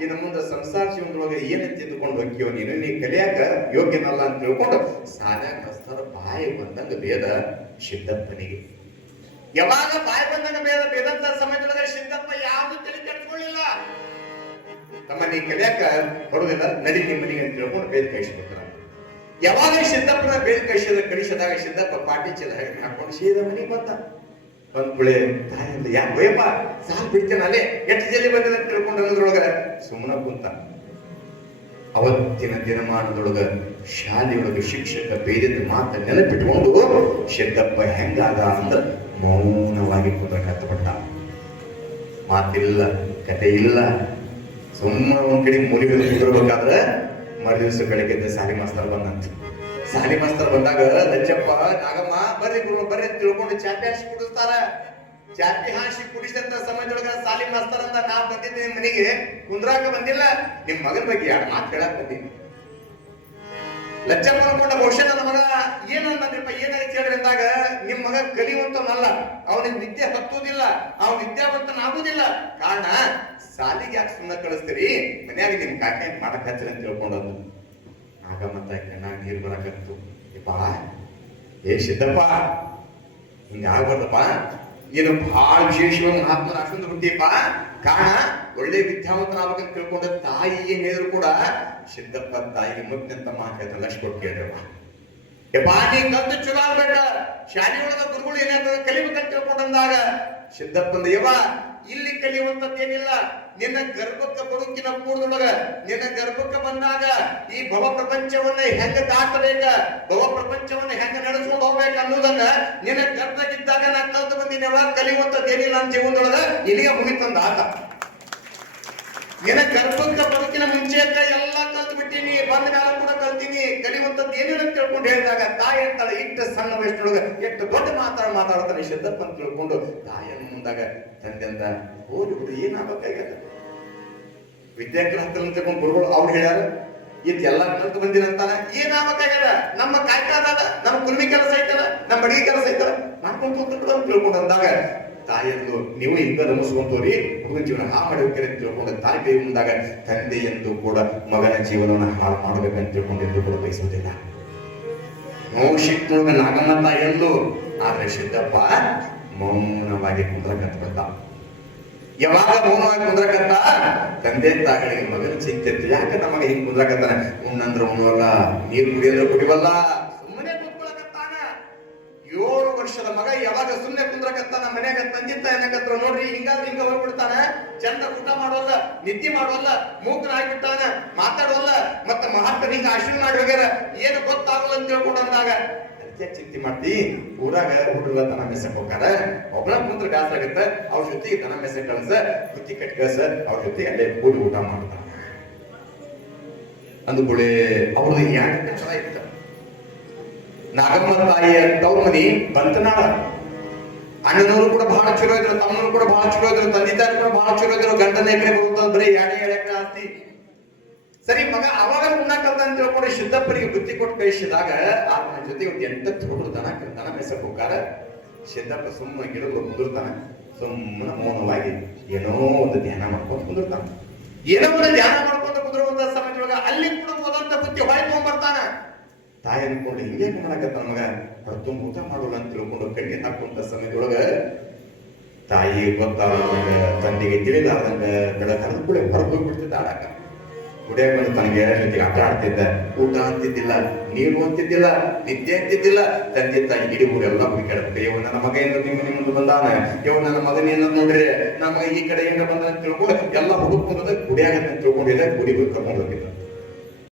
ಇನ್ನು ಮುಂದೆ ಸಂಸಾರ ಜೀವನದೊಳಗೆ ಏನ ತಿದ್ದುಕೊಂಡು ಹೋಗ್ಯೋ ನೀ ಕಲಿಯಾಕ ಯೋಗ್ಯನಲ್ಲ ಅಂತ ತಿಳ್ಕೊಂಡು ಶಾಲೆ ಮಾಸ್ತರ್ ಬಾಯಿ ಬಂದಂಗ ಬೇದ ಸಿದ್ದಪ್ಪನಿಗೆ. ಯಾವಾಗ ಬಾಯಿ ಬಂದಂಗ ಬೇದಂತ ಸಮಯದೊಳಗೆ ಸಿದ್ದಪ್ಪ ಯಾವ್ದು ತಲೆ ಕೆಡಿಸ್ಕೊಳ್ಳಿಲ್ಲ. ತಮ್ಮ ನೀ ಕಲಿಯಾಕ ಬರುದಿಲ್ಲ, ನಡಿ ನಿಮ್ಮ ಮನೆಗೆ ಅಂತ ತಿಳ್ಕೊಂಡು ಬೇದ ಕಳಿಸ್ಬಿಡ್ತಾರ. ಯಾವಾಗ ಸಿದ್ದಪ್ಪನ ಬೇದ ಕಳಿಸಿದಾಗ ಸಿದ್ದಪ್ಪ ಪಾಟಿ ಚೀಲ ಹಾಕೊಂಡು ಸೀದಾ ಮನೆಗೆ ಬಂದ್ಬಿಳೆ. ತಾಯಿಂದ ಯಾಕೆ ಭಯಪ್ಪ ಸಾಲ್ ಬಿಡ್ತೇನೆ ಅಲ್ಲೇ ಎಷ್ಟು ಜಲ್ದಿ ಬಂದಿದೆ ಅಂತ ತಿಳ್ಕೊಂಡು ಅನ್ನೋದ್ರೊಳಗ ಸುಮ್ಮನ ಕುಂತ. ಅವತ್ತಿನ ದಿನಮಾನದೊಳಗ ಶಾಲೆಯೊಳಗೆ ಶಿಕ್ಷಕ ಬೇದಿದ್ದ ಮಾತ ನೆನಪಿಟ್ಕೊಂಡು ಸಿದ್ದಪ್ಪ ಹೆಂಗಾದ ಅಂದ್ರೆ ಮೌನವಾಗಿ ಕುಂದ್ರಕತ್ತಪಟ್ಟ. ಮಾತಿಲ್ಲ, ಕತೆ ಇಲ್ಲ, ಸುಮ್ಮನೆ ಒಂದ್ ಕಡೆ ಮೂಲಿ ಕುಂದಿರ್ಬೇಕಾದ್ರೆ ಮರು ದಿವಸ ಬೆಳಗ್ಗೆ ಸಾಲಿ ಮಾಸ್ತರ್ ಬಂದಂತ. ಸಾಲಿ ಮಾಸ್ತರ್ ಬಂದಾಗ ಲಜ್ಜಪ್ಪ ನಾಗಮ್ಮ ಬರ್ರಿ ಗುರು ಬರ್ರಿ ತಿಳ್ಕೊಂಡು ಚಾಪಿ ಹಾಸಿ ಕುಡಿಸ್ತಾರ. ಚಾಪಿ ಹಾಸಿ ಕುಡಿಸಿದಂತ ಸಮಯದೊಳಗ ಸಾಲಿ ಮಾಸ್ತರ್ ಅಂತ ನಾ ಬಂದಿದ್ದೆ ನಿಮ್ ಮನೆಗೆ, ಕುಂದ್ರಾಕ ಬಂದಿಲ್ಲ, ನಿಮ್ ಮಗನ ಬಗ್ಗೆ ಎರಡು ಮಾತು ಹೇಳಕ್ ಬಂದೀನಿ. ಲಜ್ಜಪ್ಪ ಅನ್ಕೊಂಡ ಬಹುಶಃ ನನ್ನ ಮಗ ಏನಂದ್ರಪ್ಪ ಏನಾಯ್ತು ಹೇಳ್ರಿ ಅಂದಾಗ, ನಿಮ್ ಮಗ ಕಲಿಯುವಂತನಲ್ಲ, ಅವನಿಗೆ ವಿದ್ಯೆ ಹತ್ತುವುದಿಲ್ಲ, ಅವನ ವಿದ್ಯಾವಂತನಾಗುವುದಿಲ್ಲ. ಕಾರಣ ಸಾಲಿಗೆ ಯಾಕೆ ಸುಮ್ಮನೆ ಕಳಿಸ್ತೀರಿ, ಮನ್ಯಾಗ ನಿಮ್ ಕಾಕೆ ಮಾಡಕ್ ಹಚ್ಚಿರ ಅಂತ ತಿಳ್ಕೊಂಡದ್ದು. ಆಗ ಮತ್ತ ಕಣ್ಣಾಗ ನೀರು ಬರಕತ್ತು. ಯಪ್ಪ ಏ ಸಿದ್ದಪ್ಪ ಹಿಂಗ ಆಗ್ಬಾರ್ದಪ್ಪ, ನೀನು ಬಹಳ ವಿಶೇಷವಾಗಿ ಮಹಾತ್ಮನ ಅಷ್ಟೊಂದು ಹುಟ್ಟಿಯಪ್ಪ. ಕಾರಣ ಒಳ್ಳೆ ವಿದ್ಯಾವಂತನಾಗಬೇಕಂತ ತಿಳ್ಕೊಂಡ ತಾಯಿ ಏನ್ ಹೇಳಿದ್ರು ಕೂಡ ಸಿದ್ದಪ್ಪ ತಾಯಿಗೆ ಮುಗ್ನಂತ ಮಾತು ಲಕ್ಷ ಕೊಟ್ಟು ಕೇಳ್ರಪ್ಪ. ಯಪ್ಪ ನೀ ಕಲ್ತು ಚಲೋ ಆಗ್ಬೇಕ, ಶಾಲೆಯೊಳಗ ಗುರುಗಳು ಏನಾದ್ರು ಕಲಿಬೇಕಂತ ತಿಳ್ಕೊಂಡಂದಾಗ ಸಿದ್ದಪ್ಪಂದ ಯವ್ವ ಇಲ್ಲಿ ಕಲಿಯುವಂತದ್ದೇನಿಲ್ಲ, ನಿನ್ನ ಗರ್ಭಕ್ಕೆ ಬದುಕಿನ ಪೂರ್ಣದೊಳಗ ನಿನ್ನ ಗರ್ಭಕ್ಕೆ ಬಂದಾಗ ಈ ಭವ ಪ್ರಪಂಚವನ್ನ ಹೆಂಗ ದಾಟಬೇಕ, ಭವ ಪ್ರಪಂಚವನ್ನ ಹೆಂಗ ನಡೆಸ್ಕೊಂಡು ಹೋಗ್ಬೇಕ ಅನ್ನೋದನ್ನ ನಿನ್ನ ಗರ್ಭದಾಗಿದ್ದಾಗ ನಾ ಕಲ್ತು ಬಂದಿನವ, ಕಲಿಯುವಂತದ್ದೇನಿಲ್ಲ ಅಂತ ಜೀವನದೊಳಗ ಇಲ್ಲಿಗೆ ಮುಗಿತಂದ ಆತ. ನಿನ್ನ ಗರ್ಭಕ್ಕೆ ಬದುಕಿನ ಮುಂಚೆಕ ಎಲ್ಲಾ ಕಲ್ತು ಬಿಟ್ಟಿನಿ, ಬಂದ ಮೇಲೆ ಕೂಡ ಕಲ್ತೀನಿ, ಕಲಿಯುವಂತದ್ದು ಏನಿಲ್ಲ ಅಂತ ತಿಳ್ಕೊಂಡು ಹೇಳಿದಾಗ ತಾಯಿ ಅಂತಾಳೆ ಇಷ್ಟ ಸಣ್ಣ ವಯಸ್ಸೊಳಗ ಎಷ್ಟು ದೊಡ್ಡ ಮಾತಾಡ್ತಾನೆ ಸಿದ್ದಪ್ಪ ಅಂತ ತಿಳ್ಕೊಂಡು ತಾಯಿಯನ್ನು ಮುಂದಾಗ ತಂದೆ ಅಂದ ಹೋಗಿ ಬಿಡು ಏನಾಗಬೇಕಾಗ್ಯದ, ವಿದ್ಯಾಗ್ರಹದಲ್ಲಿ ತಿಳ್ಕೊಂಡು ಗುರುಗಳು ಅವ್ರು ಹೇಳ್ಯಾರ ಇದ್ ಎಲ್ಲಾ ಕಲ್ತು ಬಂದಿರಂತಾನ, ಏನಾಗಬೇಕಾಗ್ಯದ, ನಮ್ಮ ಕಾಯ್ಕ ಅದ, ನಮ್ಮ ಕುಲ್ಮಿ ಕೆಲಸ ಐತಲ್ಲ, ನಮ್ಮ ಅಡಿಗೆ ಕೆಲಸ ಐತಲ್ಲ, ಮಾಡ್ಕೊಂಡು ಅಂತ ತಿಳ್ಕೊಂಡು ಅಂದಾಗ ತಾಯಿಯಂದು ನೀವು ಹಿಂಗ ನಮಿಸ್ಕೊಂತವ್ರಿ, ಹುಡುಗನ ಜೀವನ ಹಾಳು ಮಾಡಬೇಕಂತ ತಿಳ್ಕೊಂಡ ತಾಯಿ ಕೈ ಮುಂದಾಗ ತಂದೆ ಎಂದು ಕೂಡ ಮಗನ ಜೀವನವನ್ನು ಹಾಳು ಮಾಡ್ಬೇಕಂತ ತಿಳ್ಕೊಂಡಿದ್ದು ಕೂಡ ಬಯಸುವುದಿಲ್ಲ. ನೋವು ಶಿಕ್ತೊಳಗ ನಾಗಮ್ಮ ತಾಯಿಯಂದು, ಆದ್ರೆ ಸಿದ್ದಪ್ಪ ಮೌನವಾಗಿ ಕುಂದ್ರಕತ್ತ. ಯಾವಾಗ ಮೌನವಾಗಿ ಕುಂದ್ರಕತ್ತ ತಂದೆ ತಾಯಿಗಳಿಗೆ ಮಗನ ಚಿಂತೆ ಯಾಕೆ ನಮಗೆ ಹಿಂಗ್ ಕುಂದ್ರಕತ್ತಾನ, ಉಣ್ಣಂದ್ರ ಉಣ್ಣವಲ್ಲ, ನೀರು ಕುಡಿಯಂದ್ರ ಕುಡಿವಲ್ಲ, ಸುಮ್ಮನೆ ಕುತ್ಕೊಳಕತ್ತಾನ. 7 ವರ್ಷದ ಮಗ ಯಾವಾಗ ಸುಮ್ಮನೆ ಕುಂದ್ರಕತ್ತಾನ ಮನ್ಯಾಗ ತಂದೆ ತಾಯಿ ಅನ್ನಕತ್ರ ನೋಡ್ರಿ, ಹಿಂಗಾದ್ರೆ ಹಿಂಗ ಹೋಗ್ಬಿಡ್ತಾನ, ಚಂದ ಊಟ ಮಾಡೋಲ್ಲ, ನಿದ್ದೆ ಮಾಡೋಲ್ಲ, ಮೂಕನ ಆಗಿಬಿಟ್ಟಾನ, ಮಾತಾಡೋಲ್ಲ, ಮತ್ತ ಮಹಾತ್ಮ ಹಿಂಗ ಆಶೀರ್ವಾದ ಮಾಡಿ ಹೋಗ್ಯಾರ, ಏನು ಗೊತ್ತಾಗಲ್ಲ ಅಂತ ತಿಳ್ಕೊಂಡು ಅಂದಾಗ ಚಿಂತೆ ಮಾಡ್ತಿ. ಊರಾಗ ಹುಡುಗ ದನ ಮೆಸಕ್ ಹೋಗಾರ, ಒಬ್ಬನ ಕುಂತ್ರ ಬ್ಯಾಸ ಆಗತ್ತ, ಅವ್ರ ಜೊತೆಗೆ ದನ ಮೆಸಕ್ ಕಳ್ಸ, ಬುತ್ತಿ ಕಟ್ ಕಳ್ಸ, ಅವ್ರ ಜೊತೆಗೆ ಅಲ್ಲೇ ಕೂಡಿ ಊಟ ಮಾಡ್ತಾನ. ಅಂದುಕೊಳ್ಳಿ ಅವ್ರದ್ದು ಯಾಕೆ ಛಲ ಇತ್ತ. ನಾಗಮ್ಮ ತಾಯಿಯ ತವ್ರ ಮನಿ ಬಂತನಾಳ, ಅಣ್ಣನವರು ಕೂಡ ಬಹಳ ಚಲೋ ಇದ್ರು, ತಮ್ಮನವರು ಕೂಡ ಬಹಳ ಚಲೋ ಇದ್ರು, ತಂದೆ ತಾಯಿ ಕೂಡ ಬಹಳ ಚಲೋ ಇದ್ರು, ಗಂಡನ ಎಕರೆ ಬರುತ್ತ ಬರೀ 2 ಎಕರೆ ಆಸ್ತಿ. ಸರಿ ಮಗ ಅವಾಗ ಉಣ್ಣಕಂತ ಅಂತ ತಿಳ್ಕೊಂಡು ಸಿದ್ದಪ್ಪನಿಗೆ ಬುದ್ಧಿ ಕೊಟ್ಟು ಕಳಿಸಿದಾಗ ಆತನ ಜೊತೆ ಒಂದು 8 ಹುಡುಗರು ದನ ಮೆಸಕ್ ಹೋಗಾರ. ಸಿದ್ದಪ್ಪ ಸುಮ್ಮನೆ ಗಿಡಗಳು ಕುಂದಿರ್ತಾನ, ಸುಮ್ಮನೆ ಮೌನವಾಗಿ ಏನೋ ಒಂದು ಧ್ಯಾನ ಮಾಡ್ಕೊಂಡು ಕುಂದಿರ್ತಾನ. ಏನೋ ಒಂದು ಧ್ಯಾನ ಮಾಡ್ಕೊಂಡು ಕುಂದಿರುವಂತ ಸಮಯದೊಳಗ ಅಲ್ಲಿ ಕೂಡ ಹೋದಂತ ಬುದ್ಧಿ ಹೊಳೆ ತಗೊಂಡ್ಬರ್ತಾನ. ತಾಯಿ ಅನ್ಕೊಂಡು ಹಿಂಗೆ ಮಾಡಕತ್ತ ಮಗ ಹೊರತು ಊಟ ಮಾಡೋಲ್ಲ ಅಂತ ತಿಳ್ಕೊಂಡು ಕಣ್ಣಿಗೆ ಹಾಕುವಂತ ಸಮಯದೊಳಗ ತಾಯಿ ಗೊತ್ತಾದಂಗ ತಂದೆಗೆ ತಿಳಿದಾದಂಗ ಬೆಳ ಕರೆದು ಕೂಡ ಹೊರಗೆ ಹೋಗ್ಬಿಡ್ತಿದ್ದ ಆಡಾಕ. ಗುಡಿಯಾಗ ಬಂದು ತನಗೆ ಜೊತೆಗೆ ಆಟ ಆಡ್ತಿದ್ದ, ಊಟ ಅಂತಿದ್ದಿಲ್ಲ, ನೀರು ಅಂತಿದ್ದಿಲ್ಲ, ನಿದ್ದೆ ಅಂತಿದ್ದಿಲ್ಲ. ತಂದೆ ತಾಯಿ ಇಡೀ ಊರೆಲ್ಲ ಹುಡುಕಾಡ್ಬೇಕು, ಇವ್ ನನ್ನ ಮಗ ಏನಾದ್ರು ನಿಮ್ಮ ಮುಂದೆ ಬಂದಾನ, ಇವ್ ನನ್ನ ಮಗನ ಏನಾದ್ರು ನೋಡ್ರಿ ನಮ್ಮ ಈ ಕಡೆ ಏನಾರ ಬಂದ ಅಂತ ತಿಳ್ಕೊಂಡು ಎಲ್ಲ ಹುಡುಕ್ ಗುಡಿಯಾಗ ತಿಳ್ಕೊಂಡಿದ್ದ, ಗುಡಿ ಕರ್ಕೊಂಡು ಹೋಗಿದ್ದ.